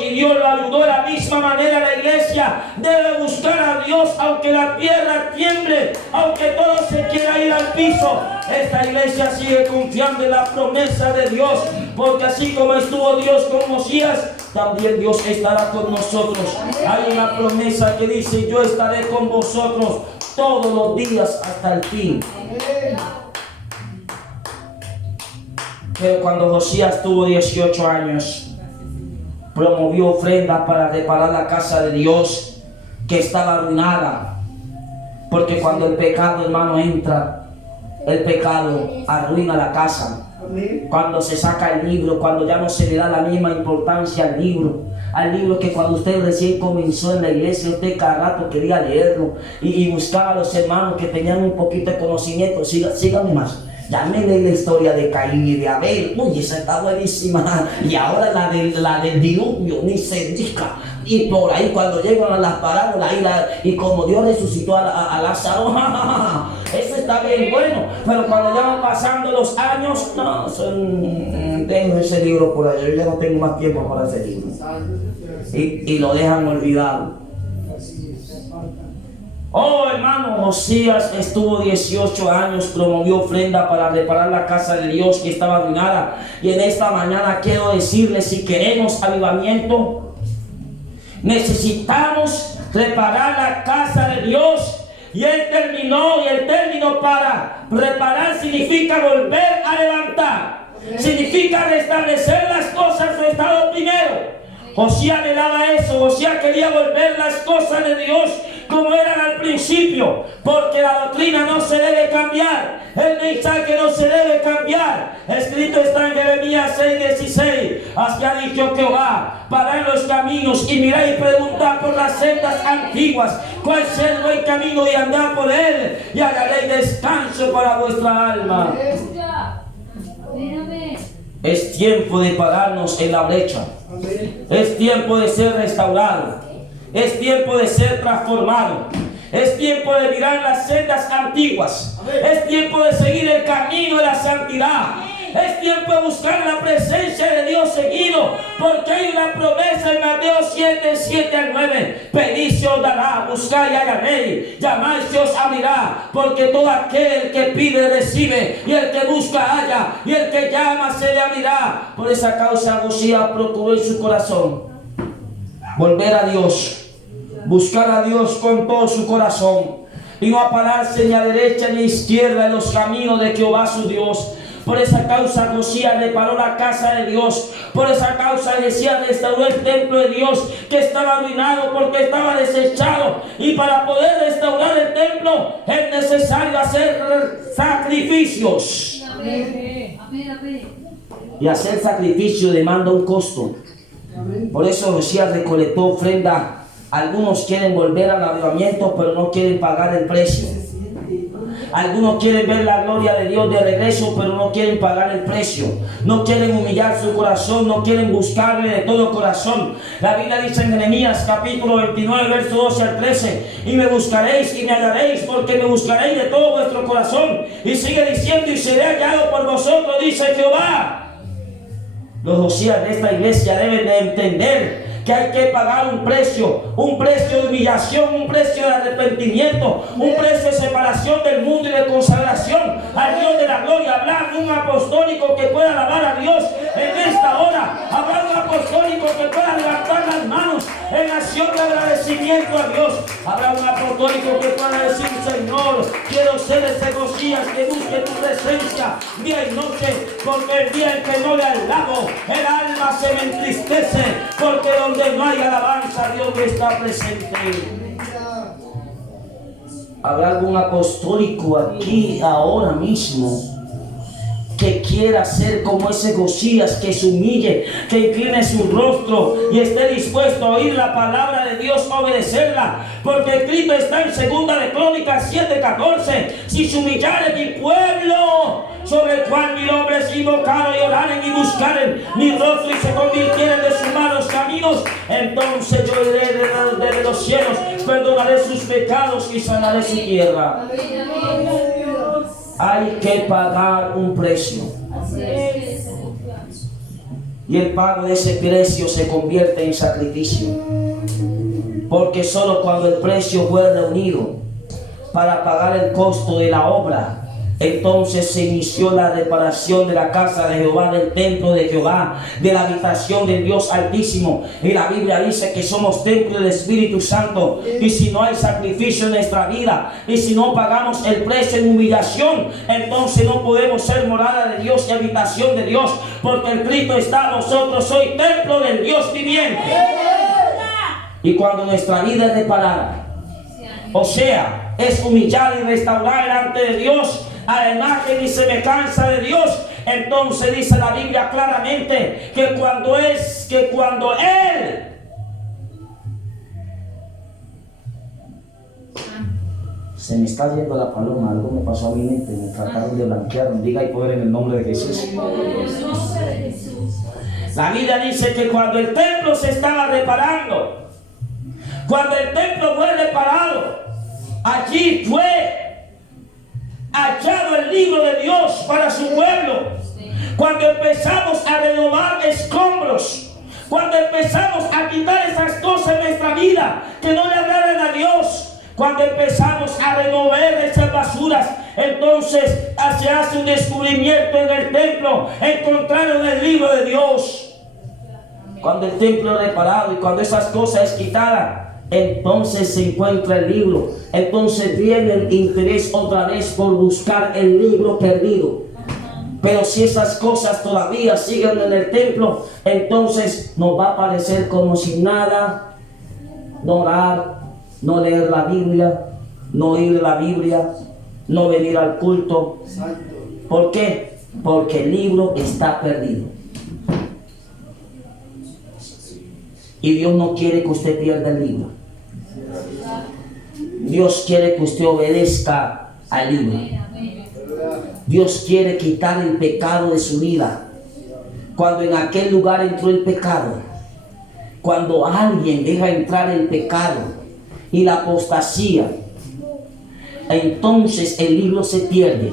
Y Dios lo ayudó de la misma manera. La iglesia debe buscar a Dios aunque la tierra tiemble, aunque todo se quiera ir al piso. Esta iglesia sigue confiando en la promesa de Dios, porque así como estuvo Dios con Josías, también Dios estará con nosotros. Hay una promesa que dice: yo estaré con vosotros todos los días hasta el fin. Pero cuando Josías tuvo 18 años, promovió ofrendas para reparar la casa de Dios, que estaba arruinada. Porque cuando el pecado, hermano, entra, el pecado arruina la casa. Cuando se saca el libro, cuando ya no se le da la misma importancia al libro que cuando usted recién comenzó en la iglesia, usted cada rato quería leerlo y buscaba a los hermanos que tenían un poquito de conocimiento. Síganme más. Ya me leí la historia de Caín y de Abel. Uy, esa está buenísima. Y ahora la del diluvio, ni se diga. Y por ahí cuando llegan a las parábolas y como Dios resucitó a Lázaro, Eso está bien bueno, pero cuando ya van pasando los años, no, dejo ese libro por allá, yo ya no tengo más tiempo para ese libro. Y lo dejan olvidado. Oh, hermano, Josías estuvo 18 años, promovió ofrenda para reparar la casa de Dios que estaba arruinada. Y en esta mañana quiero decirles, si queremos avivamiento, necesitamos reparar la casa de Dios. Y el término para reparar significa volver a levantar. Significa restablecer las cosas en su estado primero. Josías le daba eso. Josías quería volver las cosas de Dios como eran al principio, porque la doctrina no se debe cambiar, el mensaje no se debe cambiar. Escrito está en Jeremías 6:16: así ha dicho Jehová, parad los caminos y mirad y preguntad por las sendas antiguas, cuál es el buen camino, y andad por él, y hallaréis descanso para vuestra alma. Es tiempo de pararnos en la brecha. Es tiempo de ser restaurado. Es tiempo de ser transformado. Es tiempo de mirar las sendas antiguas. Es tiempo de seguir el camino de la santidad. Es tiempo de buscar la presencia de Dios seguido, porque hay una promesa en Mateo 7:7-9: pedid se os dará, buscad y hallaréis, llamad y se os abrirá, porque todo aquel que pide recibe, y el que busca halla, y el que llama se le abrirá. Por esa causa Josías procuró en su corazón volver a Dios, buscar a Dios con todo su corazón, y no pararse ni a derecha ni a izquierda en los caminos de Jehová su Dios. Por esa causa Josías reparó la casa de Dios. Por esa causa Josías restauró el templo de Dios, que estaba arruinado porque estaba desechado. Y para poder restaurar el templo es necesario hacer sacrificios. Amén. Amén. Y hacer sacrificio demanda un costo. Por eso Josías recolectó ofrenda. Algunos quieren volver al avivamiento, pero no quieren pagar el precio. Algunos quieren ver la gloria de Dios de regreso, pero no quieren pagar el precio. No quieren humillar su corazón, no quieren buscarle de todo corazón. La Biblia dice en Jeremías capítulo 29, verso 12 al 13: y me buscaréis y me hallaréis, porque me buscaréis de todo vuestro corazón. Y sigue diciendo: y seré hallado por vosotros, dice Jehová. Los Josías de esta iglesia deben de entender que hay que pagar un precio de humillación, un precio de arrepentimiento, un precio de separación del mundo y de consagración al Dios de la gloria. Habrá un apostólico que pueda alabar a Dios en esta hora. Habrá un apostólico que pueda levantar las manos en acción de agradecimiento a Dios. Habrá un apostólico que pueda decir: Señor, quiero ser ese Josías que busque tu presencia día y noche, porque el día en que no le alabo, el alma se me entristece, porque donde no hay alabanza, Dios no está presente. ¿Habrá algún apostólico aquí ahora mismo que quiera ser como ese Josías, que se humille, que incline su rostro y esté dispuesto a oír la palabra de Dios, obedecerla? Porque escrito está en 2 de Crónicas 7:14: si se humillare mi pueblo, sobre el cual mi nombre es invocado, y oraren y buscaren mi rostro y se convirtieren de sus malos caminos, entonces yo iré desde los cielos, perdonaré sus pecados y sanaré su tierra. Hay que pagar un precio. Y el pago de ese precio se convierte en sacrificio. Porque solo cuando el precio fue reunido para pagar el costo de la obra, entonces se inició la reparación de la casa de Jehová, del templo de Jehová, de la habitación del Dios Altísimo. Y la Biblia dice que somos templo del Espíritu Santo. Y si no hay sacrificio en nuestra vida, y si no pagamos el precio en humillación, entonces no podemos ser morada de Dios y habitación de Dios. Porque el Cristo está en nosotros: soy templo del Dios viviente. Y cuando nuestra vida es reparada, o sea, es humillada y restaurada delante de Dios, a la imagen y semejanza de Dios, entonces dice la Biblia claramente que cuando Él se me está yendo la paloma, algo me pasó a mi mente, me trataron de blanquear. Diga y poder en el nombre de Jesús. La Biblia dice que cuando el templo se estaba reparando, cuando el templo fue reparado, allí fue hallado el libro de Dios para su pueblo, cuando empezamos a renovar escombros, cuando empezamos a quitar esas cosas en nuestra vida que no le agradan a Dios, cuando empezamos a remover esas basuras, entonces se hace un descubrimiento en el templo. Encontraron el libro de Dios. Cuando el templo es reparado y cuando esas cosas es quitada, entonces se encuentra el libro. Entonces viene el interés otra vez por buscar el libro perdido. Pero si esas cosas todavía siguen en el templo, entonces nos va a parecer como si nada, no orar, no leer la Biblia, no oír la Biblia, no venir al culto. ¿Por qué? Porque el libro está perdido. Y Dios no quiere que usted pierda el libro. Dios quiere que usted obedezca al libro. Dios quiere quitar el pecado de su vida. Cuando en aquel lugar entró el pecado, cuando alguien deja entrar el pecado y la apostasía, entonces el libro se pierde.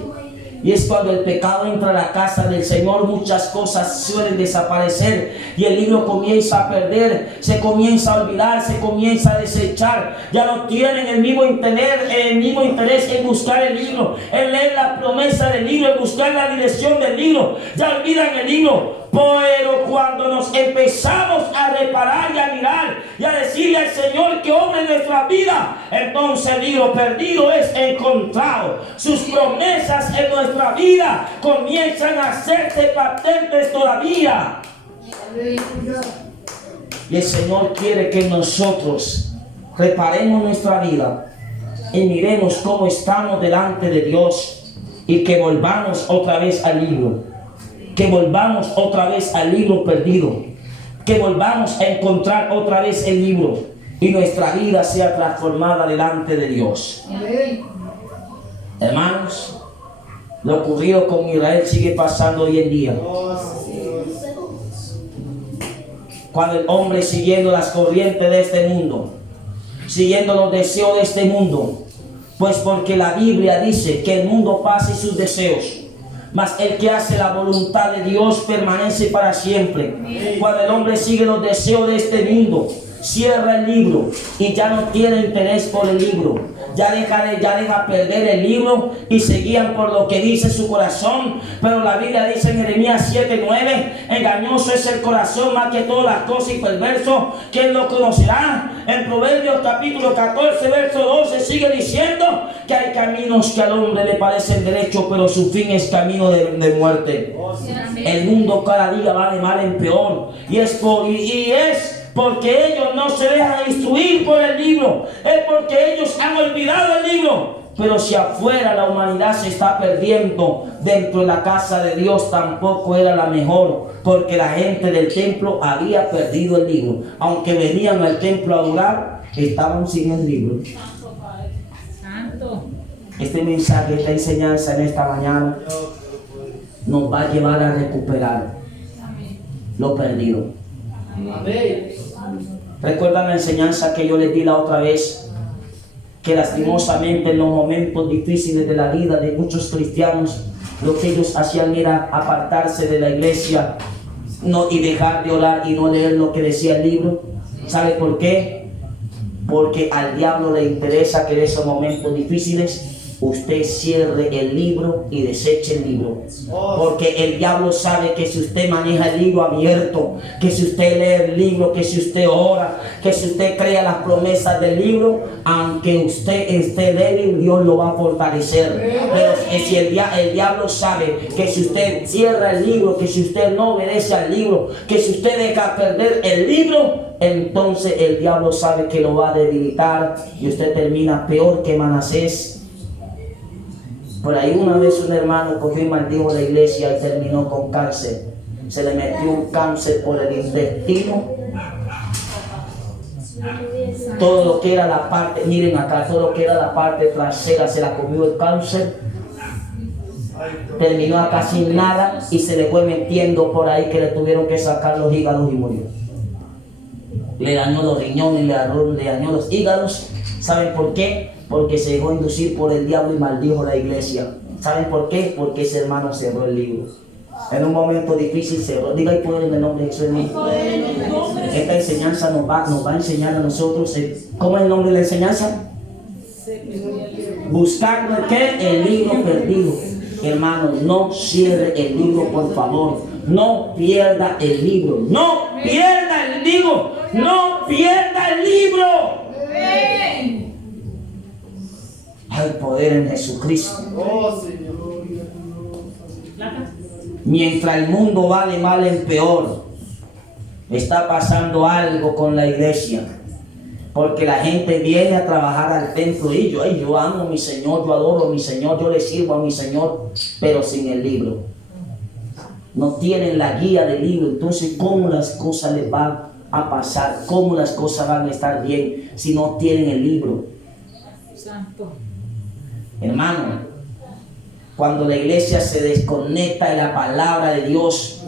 Y es cuando el pecado entra a la casa del Señor, muchas cosas suelen desaparecer y el libro comienza a perder, se comienza a olvidar, se comienza a desechar. Ya no tienen el mismo interés en buscar el libro, en leer la promesa del libro, en buscar la dirección del libro. Ya olvidan el libro. Pero cuando nos empezamos a reparar y a mirar y a decirle al Señor que obre en nuestra vida, entonces el libro perdido es encontrado. Sus promesas en nuestra vida comienzan a hacerse patentes todavía. Y el Señor quiere que nosotros reparemos nuestra vida y miremos cómo estamos delante de Dios y que volvamos otra vez al libro. Que volvamos otra vez al libro perdido, que volvamos a encontrar otra vez el libro y nuestra vida sea transformada delante de Dios. Amén. Hermanos, lo ocurrido con Israel sigue pasando hoy en día. Cuando el hombre siguiendo las corrientes de este mundo, siguiendo los deseos de este mundo, pues porque la Biblia dice que el mundo pasa y sus deseos, mas el que hace la voluntad de Dios permanece para siempre. Cuando el hombre sigue los deseos de este mundo, cierra el libro y ya no tiene interés por el libro, ya deja perder el libro y se guían por lo que dice su corazón. Pero la Biblia dice en Jeremías 7:9, engañoso es el corazón más que todas las cosas y perverso, ¿quién lo conocerá? En Proverbios capítulo 14 verso 12 sigue diciendo que hay caminos que al hombre le parecen derechos, pero su fin es camino de muerte. El mundo cada día va de mal en peor y es porque ellos no se dejan instruir por el libro, es porque ellos han olvidado el libro. Pero si afuera la humanidad se está perdiendo, dentro de la casa de Dios tampoco era la mejor, porque la gente del templo había perdido el libro. Aunque venían al templo a adorar, estaban sin el libro. Santo. Este mensaje, esta enseñanza en esta mañana nos va a llevar a recuperar lo perdido. Amén. ¿Recuerdan la enseñanza que yo les di la otra vez? Que lastimosamente en los momentos difíciles de la vida de muchos cristianos, lo que ellos hacían era apartarse de la iglesia y dejar de orar y no leer lo que decía el libro. ¿Sabe por qué? Porque al diablo le interesa que en esos momentos difíciles usted cierre el libro y deseche el libro. Porque el diablo sabe que si usted maneja el libro abierto, que si usted lee el libro, que si usted ora, que si usted crea las promesas del libro, aunque usted esté débil, Dios lo va a fortalecer. Pero si el diablo sabe que si usted cierra el libro, que si usted no obedece al libro, que si usted deja perder el libro, entonces el diablo sabe que lo va a debilitar y usted termina peor que Manasés. Por ahí una vez un hermano cogió y maldijo la iglesia y terminó con cáncer. Se le metió un cáncer por el intestino. Todo lo que era la parte, miren acá, todo lo que era la parte trasera se la comió el cáncer. Terminó acá sin nada y se le fue metiendo por ahí que le tuvieron que sacar los hígados y murió. Le dañó los riñones, le dañó los hígados. ¿Saben por qué? Porque se dejó inducir por el diablo y maldijo la iglesia. ¿Saben por qué? Porque ese hermano cerró el libro. En un momento difícil cerró. Diga, hay poder en el nombre de Jesús. Esta enseñanza nos va a enseñar a nosotros. ¿Cómo es el nombre de la enseñanza? Buscando el ¿qué? El libro perdido. Hermano, no cierre el libro, por favor. No pierda el libro. No pierda el libro. No pierda el libro. Hay poder en Jesucristo. Mientras el mundo va de mal en peor, está pasando algo con la iglesia. Porque la gente viene a trabajar al templo y yo amo a mi Señor, yo adoro a mi Señor, yo le sirvo a mi Señor, pero sin el libro. No tienen la guía del libro. Entonces, ¿cómo las cosas les van a pasar? ¿Cómo las cosas van a estar bien si no tienen el libro? Santo. Hermano, cuando la iglesia se desconecta de la palabra de Dios,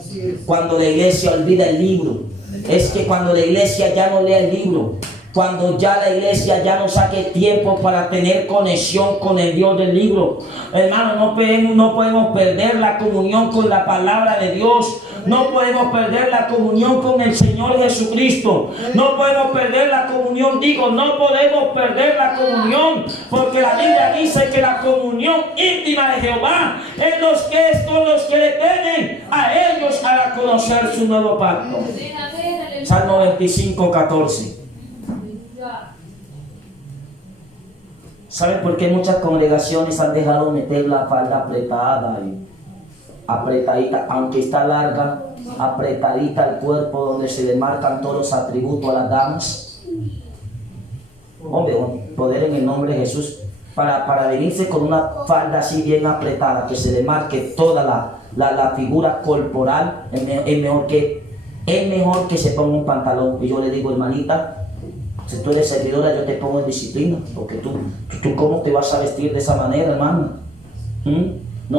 cuando la iglesia olvida el libro, es que cuando la iglesia ya no lee el libro, cuando ya la iglesia ya no saque tiempo para tener conexión con el Dios del libro, hermano, no podemos perder la comunión con la palabra de Dios. No podemos perder la comunión con el Señor Jesucristo. No podemos perder la comunión, no podemos perder la comunión, porque la Biblia dice que la comunión íntima de Jehová es con los que le temen a ellos a conocer su nuevo pacto. Salmo 25, 14. ¿Saben por qué muchas congregaciones han dejado meter la falda apretada y apretadita, aunque está larga, apretadita el cuerpo, donde se le marcan todos los atributos a las damas? Hombre, poder en el nombre de Jesús, para venirse con una falda así bien apretada, que se le marque toda la figura corporal, es mejor que se ponga un pantalón. Y yo le digo, hermanita, si tú eres servidora, yo te pongo en disciplina, porque tú ¿cómo te vas a vestir de esa manera, hermano?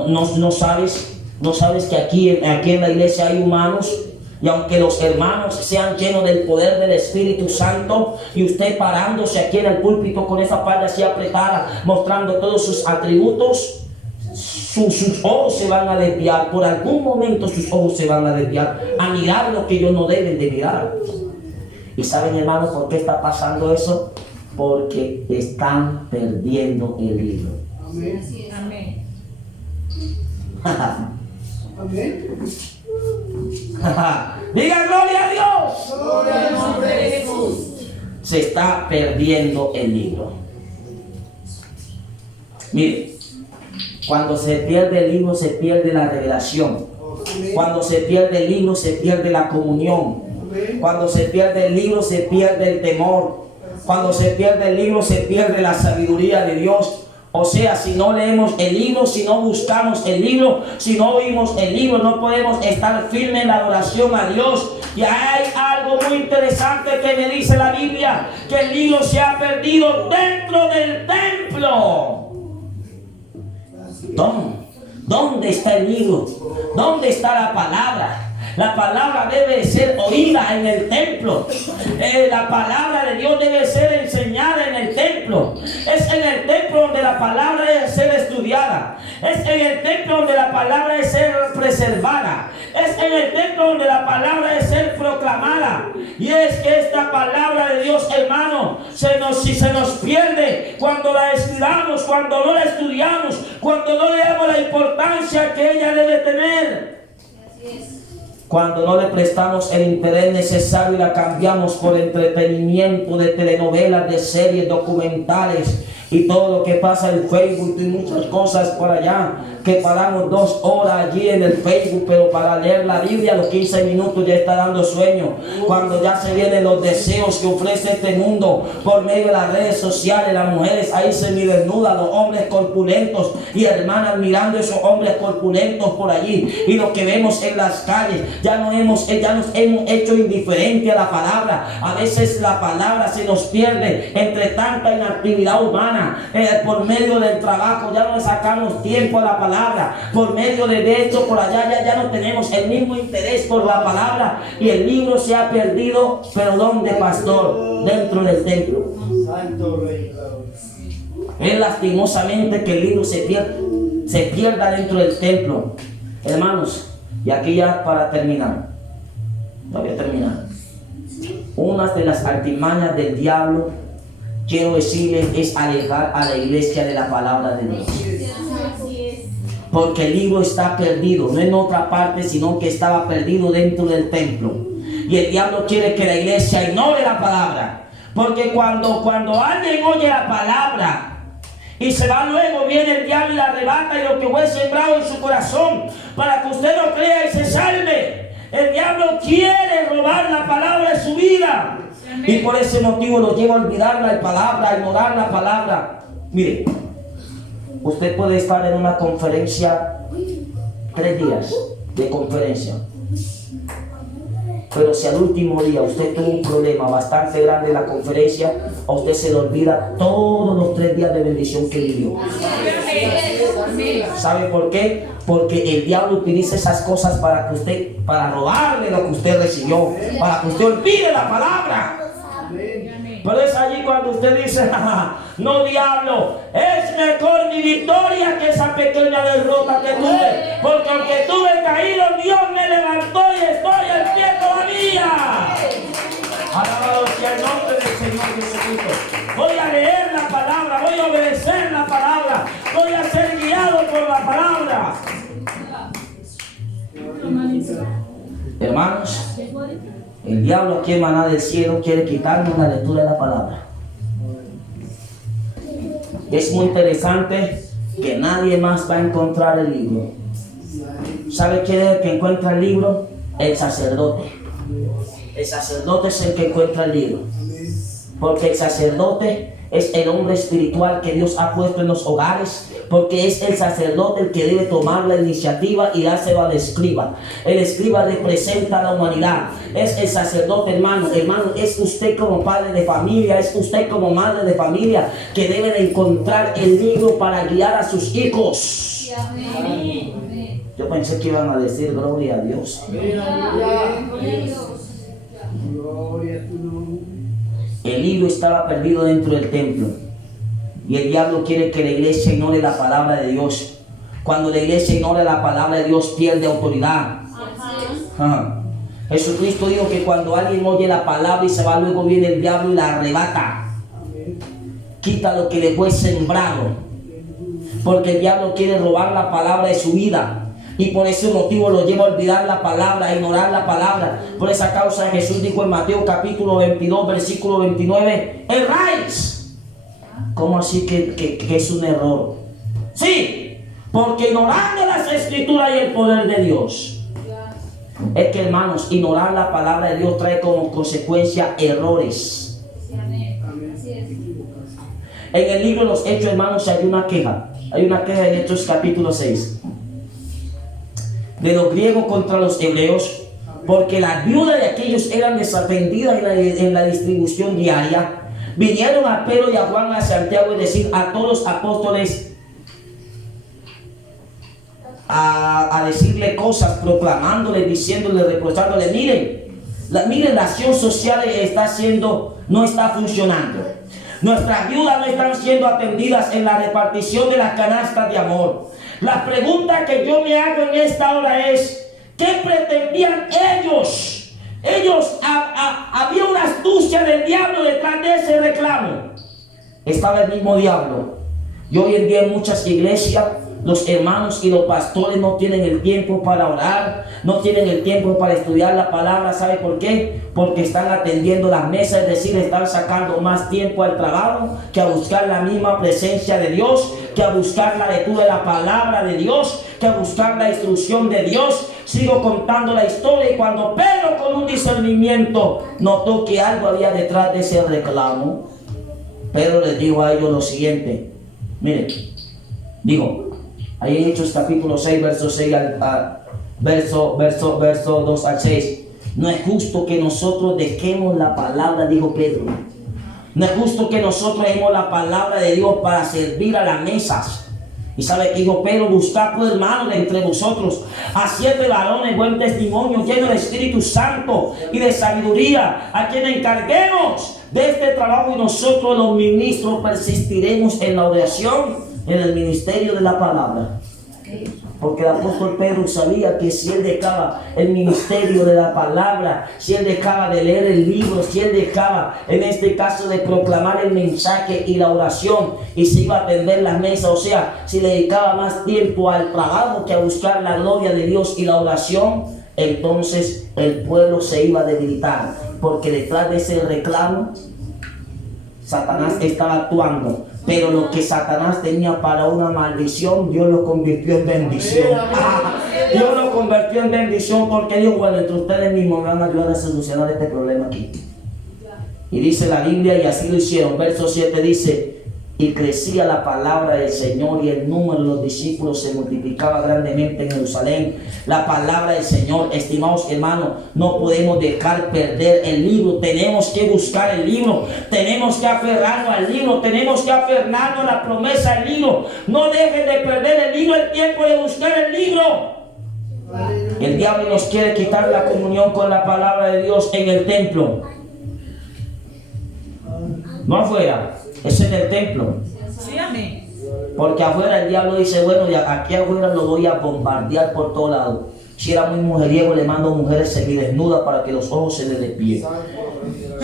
No sabes que aquí en la iglesia hay humanos, y aunque los hermanos sean llenos del poder del Espíritu Santo, y usted parándose aquí en el púlpito con esa falda así apretada, mostrando todos sus atributos, sus ojos se van a desviar. Por algún momento sus ojos se van a desviar a mirar lo que ellos no deben de mirar. ¿Y saben, hermanos, por qué está pasando eso? Porque están perdiendo el libro. Amén. Amén. Amén. Diga gloria a Dios. Gloria al nombre de Jesús. Se está perdiendo el libro. Mire, cuando se pierde el libro, se pierde la revelación. Cuando se pierde el libro, se pierde la comunión. Cuando se pierde el libro, se pierde el temor. Cuando se pierde el libro, se pierde la sabiduría de Dios. O sea, si no leemos el libro, si no buscamos el libro, si no oímos el libro, no podemos estar firmes en la adoración a Dios. Y hay algo muy interesante que me dice la Biblia, que el libro se ha perdido dentro del templo. ¿Dónde está el libro? ¿Dónde está la palabra? La palabra debe ser oída en el templo. La palabra de Dios debe ser enseñada en el templo. Es en el templo donde la palabra debe ser estudiada. Es en el templo donde la palabra debe ser preservada. Es en el templo donde la palabra debe ser proclamada. Y es que esta palabra de Dios, hermano, si se nos pierde cuando la estudiamos, cuando no la estudiamos, cuando no le damos la importancia que ella debe tener. Así es. Cuando no le prestamos el interés necesario y la cambiamos por entretenimiento de telenovelas, de series, documentales y todo lo que pasa en Facebook y muchas cosas por allá, que paramos 2 horas allí en el Facebook, pero para leer la Biblia a los 15 minutos ya está dando sueño. Cuando ya se vienen los deseos que ofrece este mundo por medio de las redes sociales, las mujeres ahí semidesnudas, los hombres corpulentos y hermanas mirando esos hombres corpulentos por allí, y lo que vemos en las calles, ya nos hemos hecho indiferente a la palabra. A veces la palabra se nos pierde entre tanta inactividad humana. Por medio del trabajo ya no le sacamos tiempo a la palabra. Por medio de esto por allá ya no tenemos el mismo interés por la palabra, y el libro se ha perdido. ¿Pero dónde, pastor? Dentro del templo. Santo Rey. Es lastimosamente que el libro se pierde. se pierda dentro del templo. Hermanos, y aquí ya para terminar, no voy a terminar. Una de las artimañas del diablo, quiero decirles, es alejar a la iglesia de la palabra de Dios. Porque el libro está perdido, no en otra parte, sino que estaba perdido dentro del templo. Y el diablo quiere que la iglesia ignore la palabra. Porque cuando alguien oye la palabra y se va, luego viene el diablo y la arrebata, y lo que fue sembrado en su corazón, para que usted no crea y se salve. El diablo quiere robar la palabra de su vida. Y por ese motivo lo lleva a olvidar la palabra, a ignorar la palabra. Mire, usted puede estar en una conferencia 3 días de conferencia, pero si al último día usted tuvo un problema bastante grande en la conferencia, a usted se le olvida todos los 3 días de bendición que vivió. ¿Sabe por qué? Porque el diablo utiliza esas cosas para robarle lo que usted recibió, para que usted olvide la palabra. Pero es allí cuando usted dice, no, diablo, es mejor mi victoria que esa pequeña derrota que tuve, porque aunque tuve caído, Dios me levantó y estoy en pie todavía. Alabado sea el nombre del Señor Jesucristo. Voy a leer la palabra, voy a obedecer la palabra, voy a ser guiado por la palabra. Hermanos, el diablo aquí emaná del cielo quiere quitarnos la lectura de la palabra. Es muy interesante que nadie más va a encontrar el libro. ¿Sabe quién es el que encuentra el libro? El sacerdote. El sacerdote es el que encuentra el libro. Porque el sacerdote es el hombre espiritual que Dios ha puesto en los hogares, porque es el sacerdote el que debe tomar la iniciativa y dárselo al escriba. El escriba representa a la humanidad. Es el sacerdote, hermano. Hermano, es usted como padre de familia, es usted como madre de familia que debe de encontrar el libro para guiar a sus hijos. Yo pensé que iban a decir gloria a Dios. El libro estaba perdido dentro del templo. Y el diablo quiere que la iglesia ignore la palabra de Dios. Cuando la iglesia ignora la palabra de Dios, pierde autoridad. Jesucristo dijo que cuando alguien oye la palabra y se va, luego viene el diablo y la arrebata. Quita lo que le fue sembrado. Porque el diablo quiere robar la palabra de su vida. Y por ese motivo lo lleva a olvidar la palabra, a ignorar la palabra. Por esa causa Jesús dijo en Mateo capítulo 22, versículo 29, erráis. ¿Cómo así que es un error? Sí, porque ignorando las escrituras y el poder de Dios. Es que, hermanos, ignorar la palabra de Dios trae como consecuencia errores. En el libro de los Hechos, hermanos, hay una queja. Hay una queja en Hechos capítulo 6. De los griegos contra los hebreos, porque las viudas de aquellos eran desatendidas en la distribución diaria. Vinieron a Pedro y a Juan a Santiago y decir a todos los apóstoles, a decirle cosas, proclamándoles, diciéndoles, reprochándole, miren, la acción social no está funcionando. Nuestras viudas no están siendo atendidas en la repartición de las canastas de amor. La pregunta que yo me hago en esta hora es, ¿qué pretendían ellos? Había una astucia del diablo detrás de ese reclamo. Estaba el mismo diablo. Y hoy en día en muchas iglesias, los hermanos y los pastores no tienen el tiempo para orar, no tienen el tiempo para estudiar la palabra. ¿Sabe por qué? Porque están atendiendo las mesas, es decir, están sacando más tiempo al trabajo que a buscar la misma presencia de Dios, que a buscar la lectura de la palabra de Dios, que a buscar la instrucción de Dios. Sigo contando la historia y cuando Pedro con un discernimiento notó que algo había detrás de ese reclamo, Pedro les dijo a ellos lo siguiente. Miren, dijo, ahí en Hechos capítulo 6, verso 6 verso 2 al 6. No es justo que nosotros dejemos la palabra, dijo Pedro. No es justo que nosotros dejemos la palabra de Dios para servir a las mesas. Y sabe que dijo Pedro, buscad pues hermanos entre vosotros a 7 varones buen testimonio, llenos del Espíritu Santo y de sabiduría, a quienes encarguemos de este trabajo, y nosotros los ministros persistiremos en la oración, en el ministerio de la palabra. Porque el apóstol Pedro sabía que si él dejaba el ministerio de la palabra, si él dejaba de leer el libro, si él dejaba en este caso de proclamar el mensaje y la oración, y se iba a atender la mesa, o sea, si le dedicaba más tiempo al trabajo que a buscar la gloria de Dios y la oración, entonces el pueblo se iba a debilitar, porque detrás de ese reclamo Satanás estaba actuando. Pero lo que Satanás tenía para una maldición, Dios lo convirtió en bendición. Dios lo convirtió en bendición, porque dijo, bueno, entre ustedes mismos me van a ayudar a solucionar este problema aquí. Y dice la Biblia, y así lo hicieron. Verso 7 dice, y crecía la palabra del Señor, y el número de los discípulos se multiplicaba grandemente en Jerusalén. La palabra del Señor, estimados hermanos, no podemos dejar perder el libro. Tenemos que buscar el libro, tenemos que aferrarnos al libro, tenemos que aferrarnos a la promesa del libro. No dejen de perder el libro, el tiempo de buscar el libro. El diablo nos quiere quitar la comunión con la palabra de Dios en el templo, no afuera. Es en el templo. Sí, amén. Porque afuera el diablo dice, bueno, aquí afuera lo voy a bombardear por todos lados. Si era muy mujeriego, le mando mujeres semidesnudas para que los ojos se le despierten.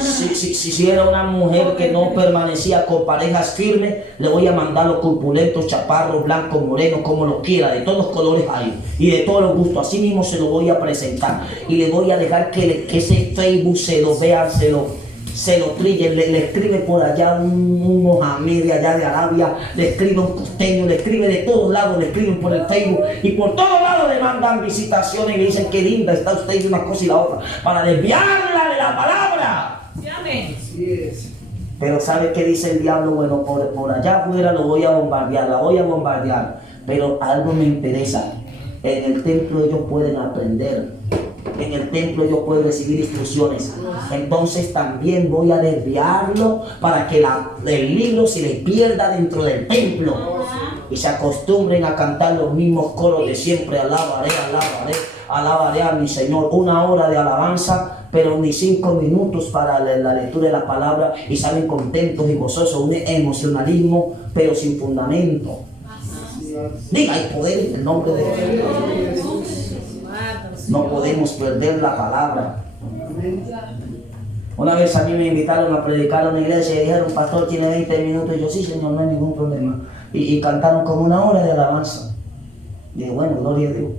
Si era una mujer que no permanecía con parejas firmes, le voy a mandar los corpulentos, chaparros, blancos, morenos, como los quiera, de todos los colores hay y de todos los gustos. Así mismo se lo voy a presentar y le voy a dejar que ese Facebook se lo vea, se lo trille, le escribe por allá un Mohamed de allá de Arabia, le escribe un costeño, le escribe de todos lados, le escriben por el Facebook y por todos lados le mandan visitaciones y le dicen qué linda está usted y una cosa y la otra, para desviarla de la palabra. Sí, amén. Pero ¿sabe qué dice el diablo? Bueno, por allá afuera lo voy a bombardear, la voy a bombardear, pero algo me interesa. En el templo ellos pueden aprender. En el templo yo puedo recibir instrucciones. Entonces también voy a desviarlo para que el libro se le pierda dentro del templo y se acostumbren a cantar los mismos coros de siempre. Alabaré, alabaré, alabaré a mi Señor. 1 hora de alabanza, pero ni 5 minutos para la lectura de la palabra, y salen contentos y gozosos. Un emocionalismo pero sin fundamento. Diga, hay poder en el nombre de Dios. No podemos perder la palabra. Una vez a mí me invitaron a predicar a una iglesia y dijeron, pastor, tiene 20 minutos. Y yo, sí, Señor, no hay ningún problema. Y cantaron como 1 hora de alabanza. Y dije, bueno, gloria a Dios.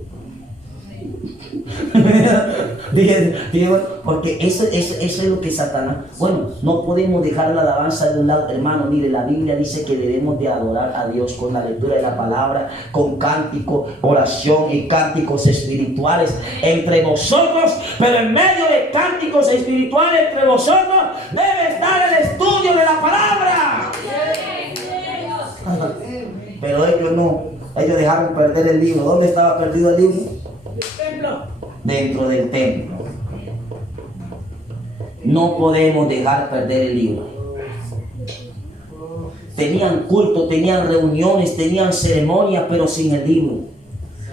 dije, bueno, porque eso es lo que Satanás. Bueno, no podemos dejar la alabanza de un lado, hermano. Mire, la Biblia dice que debemos de adorar a Dios con la lectura de la palabra, con cántico, oración y cánticos espirituales entre vosotros. Pero en medio de cánticos espirituales entre vosotros debe estar el estudio de la palabra. Pero ellos no, ellos dejaron perder el libro. ¿Dónde estaba perdido el libro? Dentro del templo. No podemos dejar perder el libro. Tenían culto, tenían reuniones, tenían ceremonias, pero sin el libro.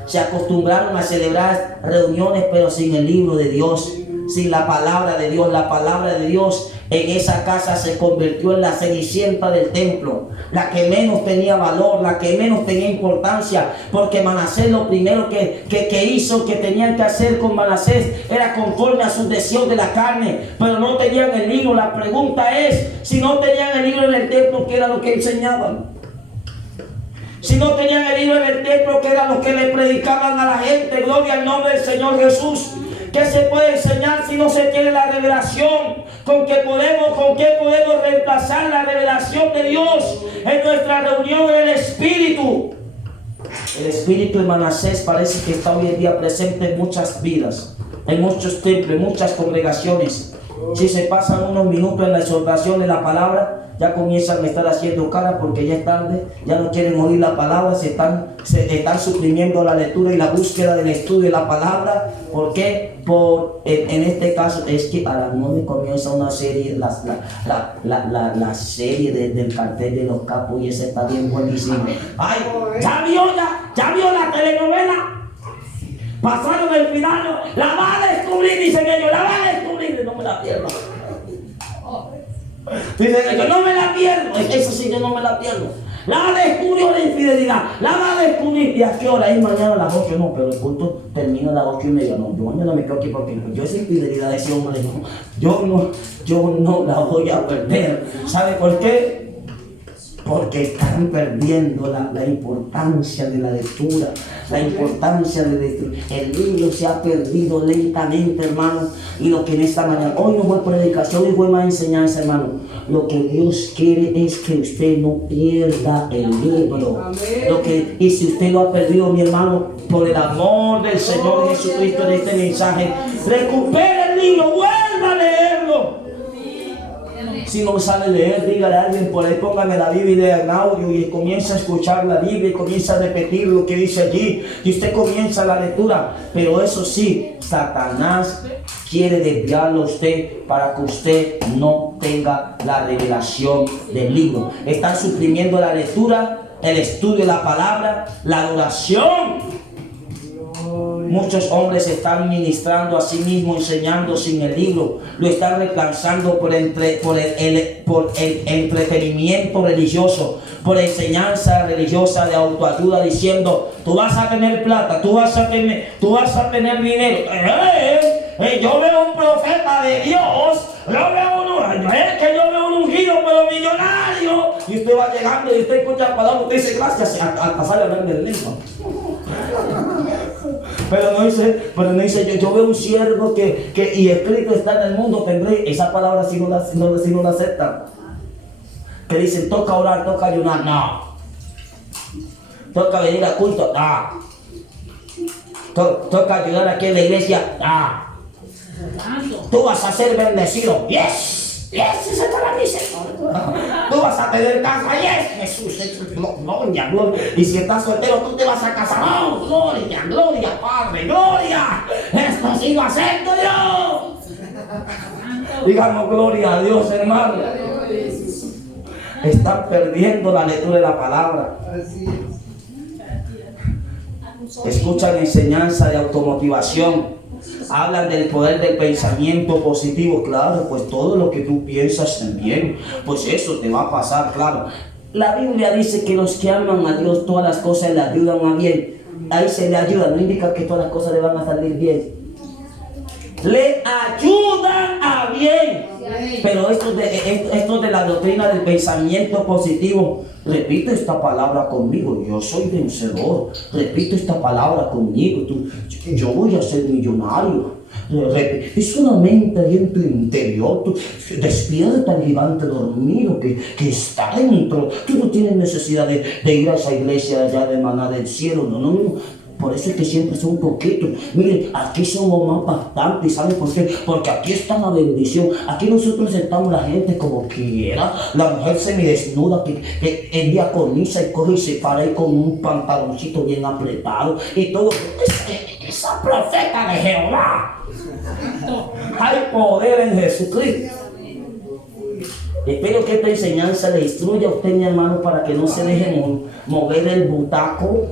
Se acostumbraron a celebrar reuniones, pero sin el libro de Dios, sin la palabra de Dios. La palabra de Dios en esa casa se convirtió en la cenicienta del templo, la que menos tenía valor, la que menos tenía importancia, porque Manasés lo primero que hizo, que tenían que hacer con Manasés, era conforme a sus deseos de la carne, pero no tenían el libro. La pregunta es, si no tenían el libro en el templo, ¿qué era lo que enseñaban? Si no tenían el libro en el templo, ¿qué era lo que le predicaban a la gente? Gloria al nombre del Señor Jesús. ¿Qué se puede enseñar si no se tiene la revelación? ¿Con qué podemos reemplazar la revelación de Dios en nuestra reunión en el Espíritu? El Espíritu de Manasés parece que está hoy en día presente en muchas vidas, en muchos templos, en muchas congregaciones. Si se pasan unos minutos en la exhortación de la palabra, ya comienzan a estar haciendo cara porque ya es tarde, ya no quieren oír la palabra, se están suprimiendo la lectura y la búsqueda del estudio de la palabra. ¿Por qué? En este caso es que a las 9 comienza una serie, la serie del cartel de los capos, y esa está bien buenísima. Ay, ¿ya vio la telenovela? Pasaron el final, la va a descubrir, dicen ellos, la va a descubrir, no me la pierdo. Dicen ellos, no me la pierdo, eso sí, yo no me la pierdo. La descubrió la infidelidad. La descubrir. ¿Y a qué hora es? Mañana a las 8. No, pero el culto termina a las 8:30. No, yo mañana me quedo aquí porque yo esa infidelidad de ese hombre, no, yo no la voy a perder. ¿Sabe por qué? Porque están perdiendo la importancia de la lectura, la importancia de destruir. El libro se ha perdido lentamente, hermano. Y lo que en esta mañana, hoy no fue predicación, hoy fue más enseñanza, hermano. Lo que Dios quiere es que usted no pierda el libro. Y si usted lo ha perdido, mi hermano, por el amor del Señor Jesucristo en este mensaje, recupere el libro, vuelva a leerlo. Si no sabe leer, dígale a alguien por ahí, póngame la Biblia en audio y comienza a escuchar la Biblia y comienza a repetir lo que dice allí. Y usted comienza la lectura. Pero eso sí, Satanás quiere desviarlo a usted para que usted no tenga la revelación del libro. Están suprimiendo la lectura, el estudio de la palabra, la adoración. Muchos hombres están ministrando a sí mismos, enseñando sin el libro. Lo están reemplazando por el entretenimiento religioso, por enseñanza religiosa de autoayuda, diciendo: tú vas a tener plata, tú vas a tener dinero. Yo veo un profeta de Dios, yo veo un ungido pero millonario. Y usted va llegando y usted escucha la palabra, usted dice gracias, hasta sale a hablar del libro. Pero no dice, yo veo un siervo que y escrito está en el mundo, tendré. Esa palabra si no la aceptan. Que dicen, toca orar, toca ayunar, no. Toca venir a culto, no. Toca ayudar aquí en la iglesia, no. Tú vas a ser bendecido, yes. Esa es para mí, Señor. Tú vas a tener casa, yes, Jesús, gloria. Y si estás soltero, tú te vas a casar, oh, gloria, Padre, gloria. Esto sí lo acepto yo. Digamos gloria a Dios, hermano. Están perdiendo la lectura de la palabra. Escuchan enseñanza de automotivación. Hablan del poder del pensamiento positivo. Claro, pues todo lo que tú piensas en bien, pues eso te va a pasar, claro. La Biblia dice que los que aman a Dios, todas las cosas le ayudan a bien. Ahí se le ayuda, no indica que todas las cosas le van a salir bien. Le ayudan a bien. Pero esto de la doctrina del pensamiento positivo, repite esta palabra conmigo: yo soy vencedor. Repite esta palabra conmigo: yo voy a ser millonario. Es solamente ahí en tu interior. Tú despierta el gigante dormido que está dentro. Tú no tienes necesidad de ir a esa iglesia allá de maná del cielo. No. Por eso es que siempre son poquitos. Miren, aquí somos más bastantes. ¿Saben por qué? Porque aquí está la bendición. Aquí nosotros sentamos la gente como quiera. La mujer semidesnuda que el diaconisa y coge y se para ahí con un pantaloncito bien apretado. Y todo. Esa profeta de Jehová. Hay poder en Jesucristo. Espero que esta enseñanza le instruya a usted, mi hermano, para que no se deje mover el butaco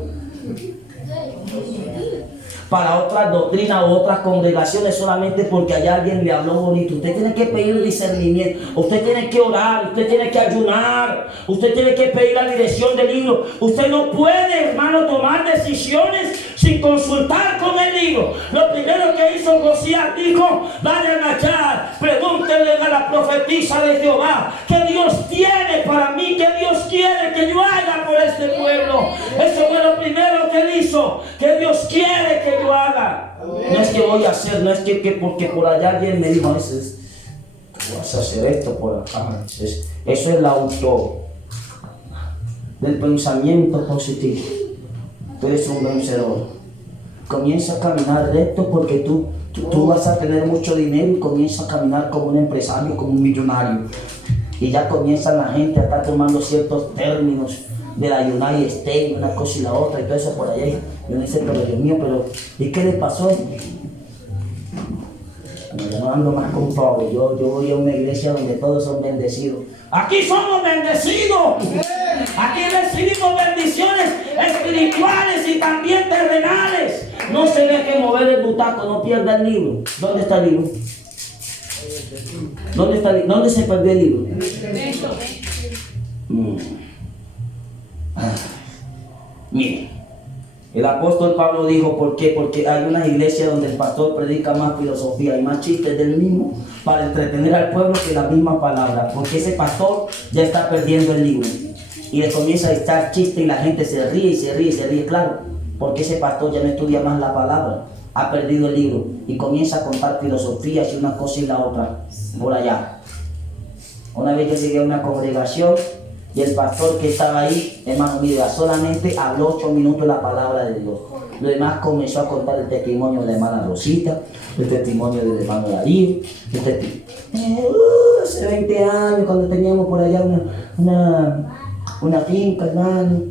para otras doctrinas o otras congregaciones solamente porque allá alguien le habló bonito. Usted tiene que pedir discernimiento, usted tiene que orar, usted tiene que ayunar, usted tiene que pedir la dirección del libro. Usted no puede, hermano, tomar decisiones sin consultar con el libro. Lo primero que hizo Josías dijo: vayan allá, pregúntenle a la profetisa de Jehová qué Dios tiene para mí, qué Dios quiere que yo haga por este pueblo. Eso fue lo primero que él hizo, que Dios quiere que yo haga. No es que voy a hacer, no es que porque por allá alguien me dijo, vas a hacer esto por acá. Eso es el auto del pensamiento positivo. Tú eres un vencedor. Comienza a caminar recto porque tú vas a tener mucho dinero y comienza a caminar como un empresario, como un millonario. Y ya comienza la gente a estar tomando ciertos términos de la United States, una cosa y la otra y todo eso por allá. Yo no sé, pero Dios mío, ¿y qué le pasó? Yo no ando más con pobre. Yo voy a una iglesia donde todos son bendecidos. Aquí somos bendecidos. Aquí recibimos bendiciones espirituales y también terrenales. No se deje mover el butaco, no pierda el libro. ¿Dónde está el libro? ¿Dónde está el libro? ¿Dónde se perdió el libro? Mire, el apóstol Pablo dijo, ¿por qué? Porque hay unas iglesias donde el pastor predica más filosofía y más chistes del mismo para entretener al pueblo que la misma palabra, porque ese pastor ya está perdiendo el libro y le comienza a echar chistes y la gente se ríe y se ríe y se ríe, claro, porque ese pastor ya no estudia más la palabra, ha perdido el libro y comienza a contar filosofías y una cosa y la otra por allá. Una vez yo llegué a una congregación y el pastor que estaba ahí, hermano, mira, solamente habló 8 minutos la palabra de Dios. Lo demás comenzó a contar el testimonio de la hermana Rosita, el testimonio del hermano Darío, hace 20 años cuando teníamos por allá una finca, hermano,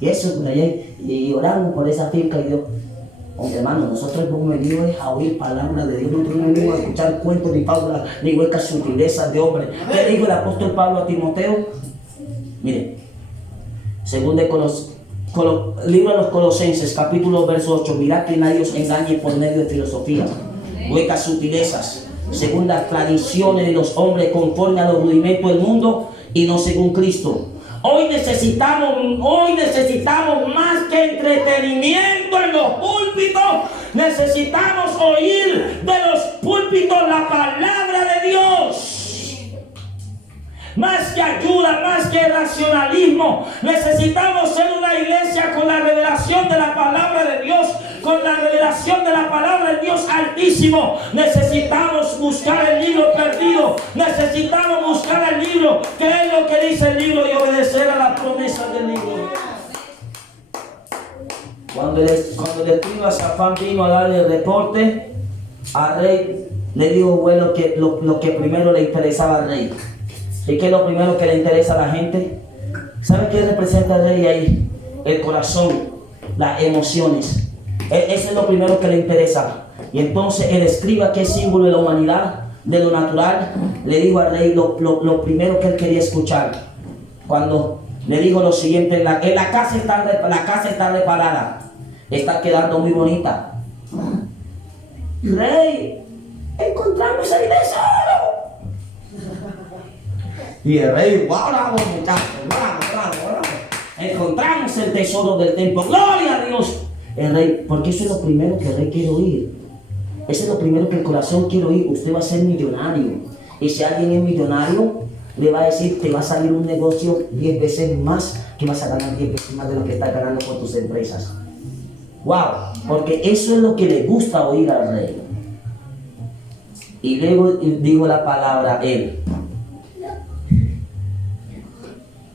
y eso por allá, y oramos por esa finca y Dios. Hombre, hermano, nosotros hemos venido a oír palabras de Dios, nosotros no venimos a escuchar cuentos ni fábulas, ni huecas sutilezas de hombres. ¿Qué dijo el apóstol Pablo a Timoteo? Mire, según de libro de los Colosenses, capítulo verso 8, mirad que nadie os engañe por medio de filosofía, huecas sutilezas, según las tradiciones de los hombres, conforme a los rudimentos del mundo y no según Cristo. Hoy necesitamos más que entretenimiento en los púlpitos. Necesitamos oír de los púlpitos la palabra de Dios. Más que ayuda, más que racionalismo. Necesitamos ser una iglesia con la revelación de la palabra de Dios, con la revelación de la palabra de Dios Altísimo. Necesitamos buscar el libro perdido. Necesitamos buscar el libro. ¿Qué es lo que dice el libro? Y obedecer a las promesas del libro. Cuando el escriba Safán vino a darle el reporte al rey, le dijo bueno lo que primero le interesaba al rey. ¿Y qué es lo primero que le interesa a la gente? ¿Sabe qué representa el rey ahí? El corazón, las emociones. Eso es lo primero que le interesa. Y entonces el escriba, que es símbolo de la humanidad, de lo natural, le dijo al rey lo primero que él quería escuchar. Cuando le dijo lo siguiente, la casa está reparada, está quedando muy bonita. Rey, encontramos el tesoro. Y el rey, bravo muchachos, bravo. Encontramos el tesoro del templo, gloria a Dios. El rey, porque eso es lo primero que el rey quiere oír. Eso es lo primero que el corazón quiere oír. Usted va a ser millonario. Y si alguien es millonario, le va a decir, te va a salir un negocio 10 veces más, que vas a ganar 10 veces más de lo que estás ganando con tus empresas. Wow, porque eso es lo que le gusta oír al rey. Y luego dijo la palabra él.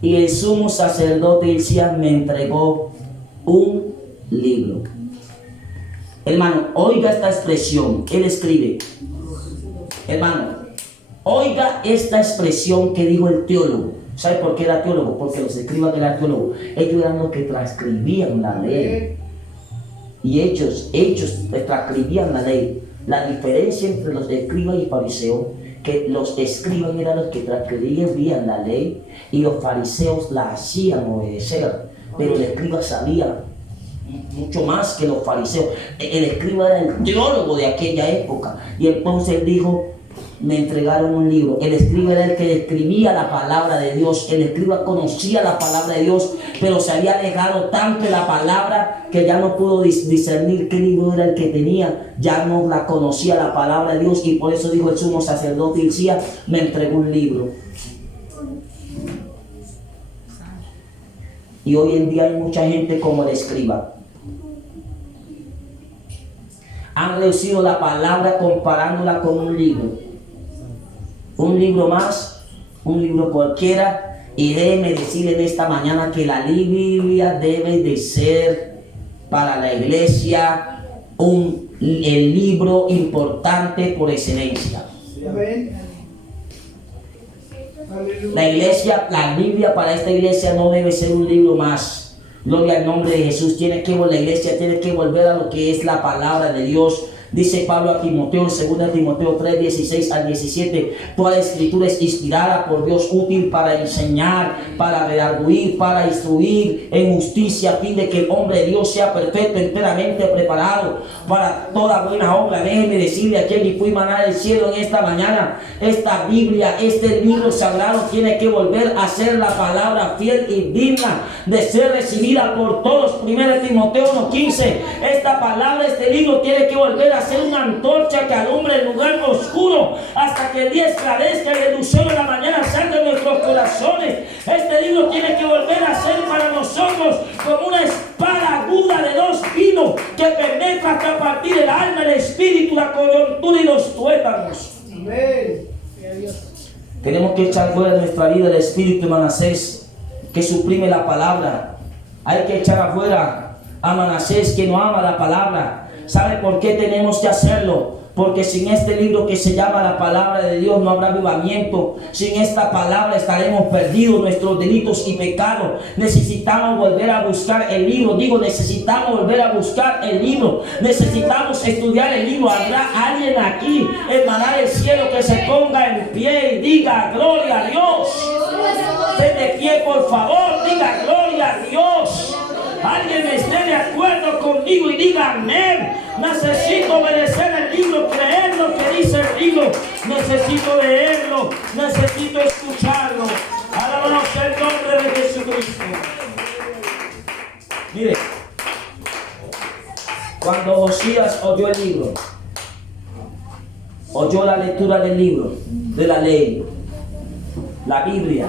Y el sumo sacerdote Hilcías me entregó un libro. Hermano, oiga esta expresión. Él escribe. Hermano, oiga esta expresión que dijo el teólogo. ¿Sabe por qué era teólogo? Porque los escribas eran teólogos. Ellos eran los que transcribían la ley. Y ellos transcribían la ley. La diferencia entre los escribas y fariseos, que los escribas eran los que transcribían la ley y los fariseos la hacían obedecer. Pero el escriba sabía mucho más que los fariseos. El escriba era el teólogo de aquella época. Y entonces él dijo, me entregaron un libro. El escriba era el que escribía la palabra de Dios. El escriba conocía la palabra de Dios, pero se había alejado tanto de la palabra que ya no pudo discernir qué libro era el que tenía. Ya no la conocía la palabra de Dios, y por eso dijo el sumo sacerdote Hilcías, me entregó un libro. Y hoy en día hay mucha gente como el escriba. Han reducido la palabra comparándola con un libro. Un libro más, un libro cualquiera. Y déjeme decirle en esta mañana que la Biblia debe de ser para la iglesia el libro importante por excelencia. La Biblia para esta iglesia no debe ser un libro más. Gloria al nombre de Jesús. La iglesia tiene que volver a lo que es la palabra de Dios. Dice Pablo a Timoteo en 2 Timoteo 3, 16 al 17, toda la escritura es inspirada por Dios, útil para enseñar, para redarguir, para instruir en justicia, a fin de que el hombre de Dios sea perfecto, enteramente preparado para toda buena obra. Déjeme decirle a quien fui maná del cielo en esta mañana, esta Biblia, este libro sagrado tiene que volver a ser la palabra fiel y digna de ser recibida por todos. 1 Timoteo 1:15, esta palabra, este libro tiene que volver a ser una antorcha que alumbre el lugar oscuro hasta que el día esclarezca y el lucero de la mañana salga de nuestros corazones. Este libro tiene que volver a ser para nosotros como una espada aguda de dos filos que penetra hasta partir el alma, el espíritu, la coyuntura y los tuétanos. Amén. Tenemos que echar fuera de nuestra vida el espíritu de Manasés que suprime la palabra. Hay que echar afuera a Manasés que no ama la palabra. ¿Sabe por qué tenemos que hacerlo? Porque sin este libro que se llama la palabra de Dios no habrá avivamiento. Sin esta palabra estaremos perdidos, nuestros delitos y pecados. Necesitamos volver a buscar el libro. Necesitamos volver a buscar el libro. Necesitamos estudiar el libro. Habrá alguien aquí, hermana del cielo, que se ponga en pie y diga gloria a Dios. Esté de pie, por favor, diga gloria a Dios. Alguien esté de acuerdo conmigo y diga amén. Necesito obedecer el libro, creer lo que dice el libro. Necesito leerlo, necesito escucharlo. Alabamos el nombre de Jesucristo. Mire, cuando Josías oyó el libro, oyó la lectura del libro, de la ley, la Biblia,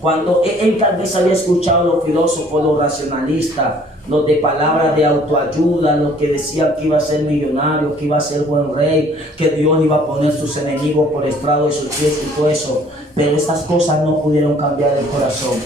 cuando él tal vez había escuchado los filósofos, los racionalistas, los de palabras de autoayuda, los que decían que iba a ser millonario, que iba a ser buen rey, que Dios iba a poner sus enemigos por estrado de sus pies y todo eso, pero estas cosas no pudieron cambiar el corazón.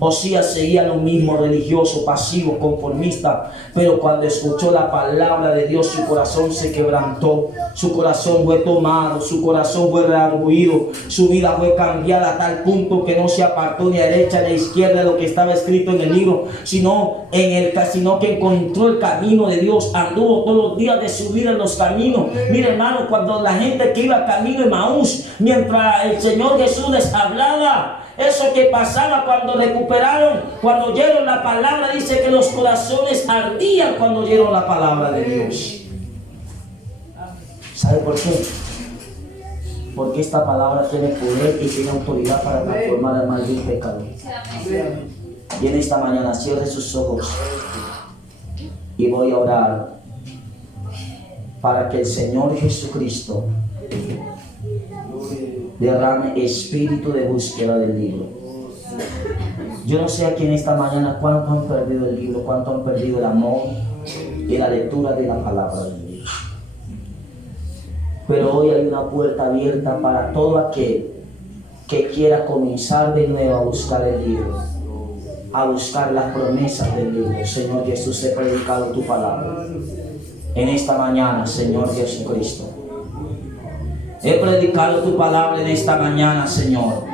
Josías seguía lo mismo, religioso, pasivo, conformista, pero cuando escuchó la palabra de Dios, su corazón se quebrantó, su corazón fue tomado, su corazón fue redarguido, su vida fue cambiada a tal punto que no se apartó ni a derecha ni a izquierda de lo que estaba escrito en el libro, sino que encontró el camino de Dios, anduvo todos los días de su vida en los caminos. Mire, hermano, cuando la gente que iba camino de Maús, mientras el Señor Jesús les hablaba, eso que pasaba cuando recuperaron, cuando oyeron la palabra, dice que los corazones ardían cuando oyeron la palabra de Dios. ¿Sabe por qué? Porque esta palabra tiene poder y tiene autoridad para transformar al mal y el pecado. Y en esta mañana cierre sus ojos y voy a orar para que el Señor Jesucristo derrame espíritu de búsqueda del libro. Yo no sé aquí en esta mañana cuánto han perdido el libro, cuánto han perdido el amor y la lectura de la palabra de Dios. Pero hoy hay una puerta abierta para todo aquel que quiera comenzar de nuevo a buscar el libro, a buscar las promesas del libro. Señor Jesús, he predicado tu palabra en esta mañana, Señor Jesucristo. He predicado tu palabra en esta mañana, Señor.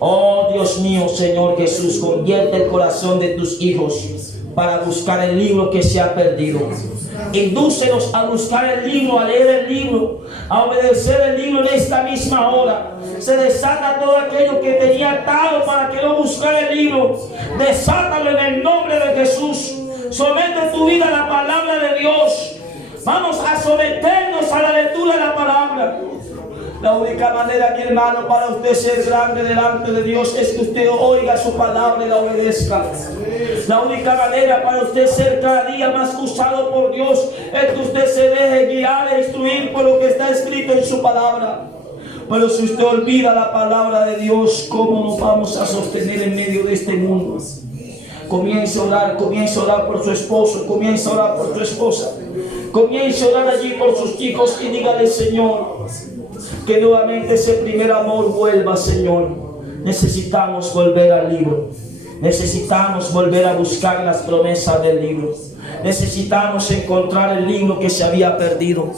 Oh Dios mío, Señor Jesús, convierte el corazón de tus hijos para buscar el libro que se ha perdido. Indúcelos a buscar el libro, a leer el libro, a obedecer el libro en esta misma hora. Se desata todo aquello que tenía atado para que no buscara el libro. Desátalo en el nombre de Jesús. Somete tu vida a la palabra de Dios. Vamos a someternos a la lectura de la palabra. La única manera, mi hermano, para usted ser grande delante de Dios es que usted oiga su palabra y la obedezca. La única manera para usted ser cada día más usado por Dios es que usted se deje guiar e instruir por lo que está escrito en su palabra. Pero si usted olvida la palabra de Dios, ¿cómo nos vamos a sostener en medio de este mundo? Comience a orar por su esposo, comience a orar por su esposa, comience a orar allí por sus hijos y dígale, Señor, que nuevamente ese primer amor vuelva, Señor. Necesitamos volver al libro, necesitamos volver a buscar las promesas del libro, necesitamos encontrar el libro que se había perdido,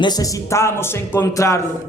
necesitamos encontrarlo.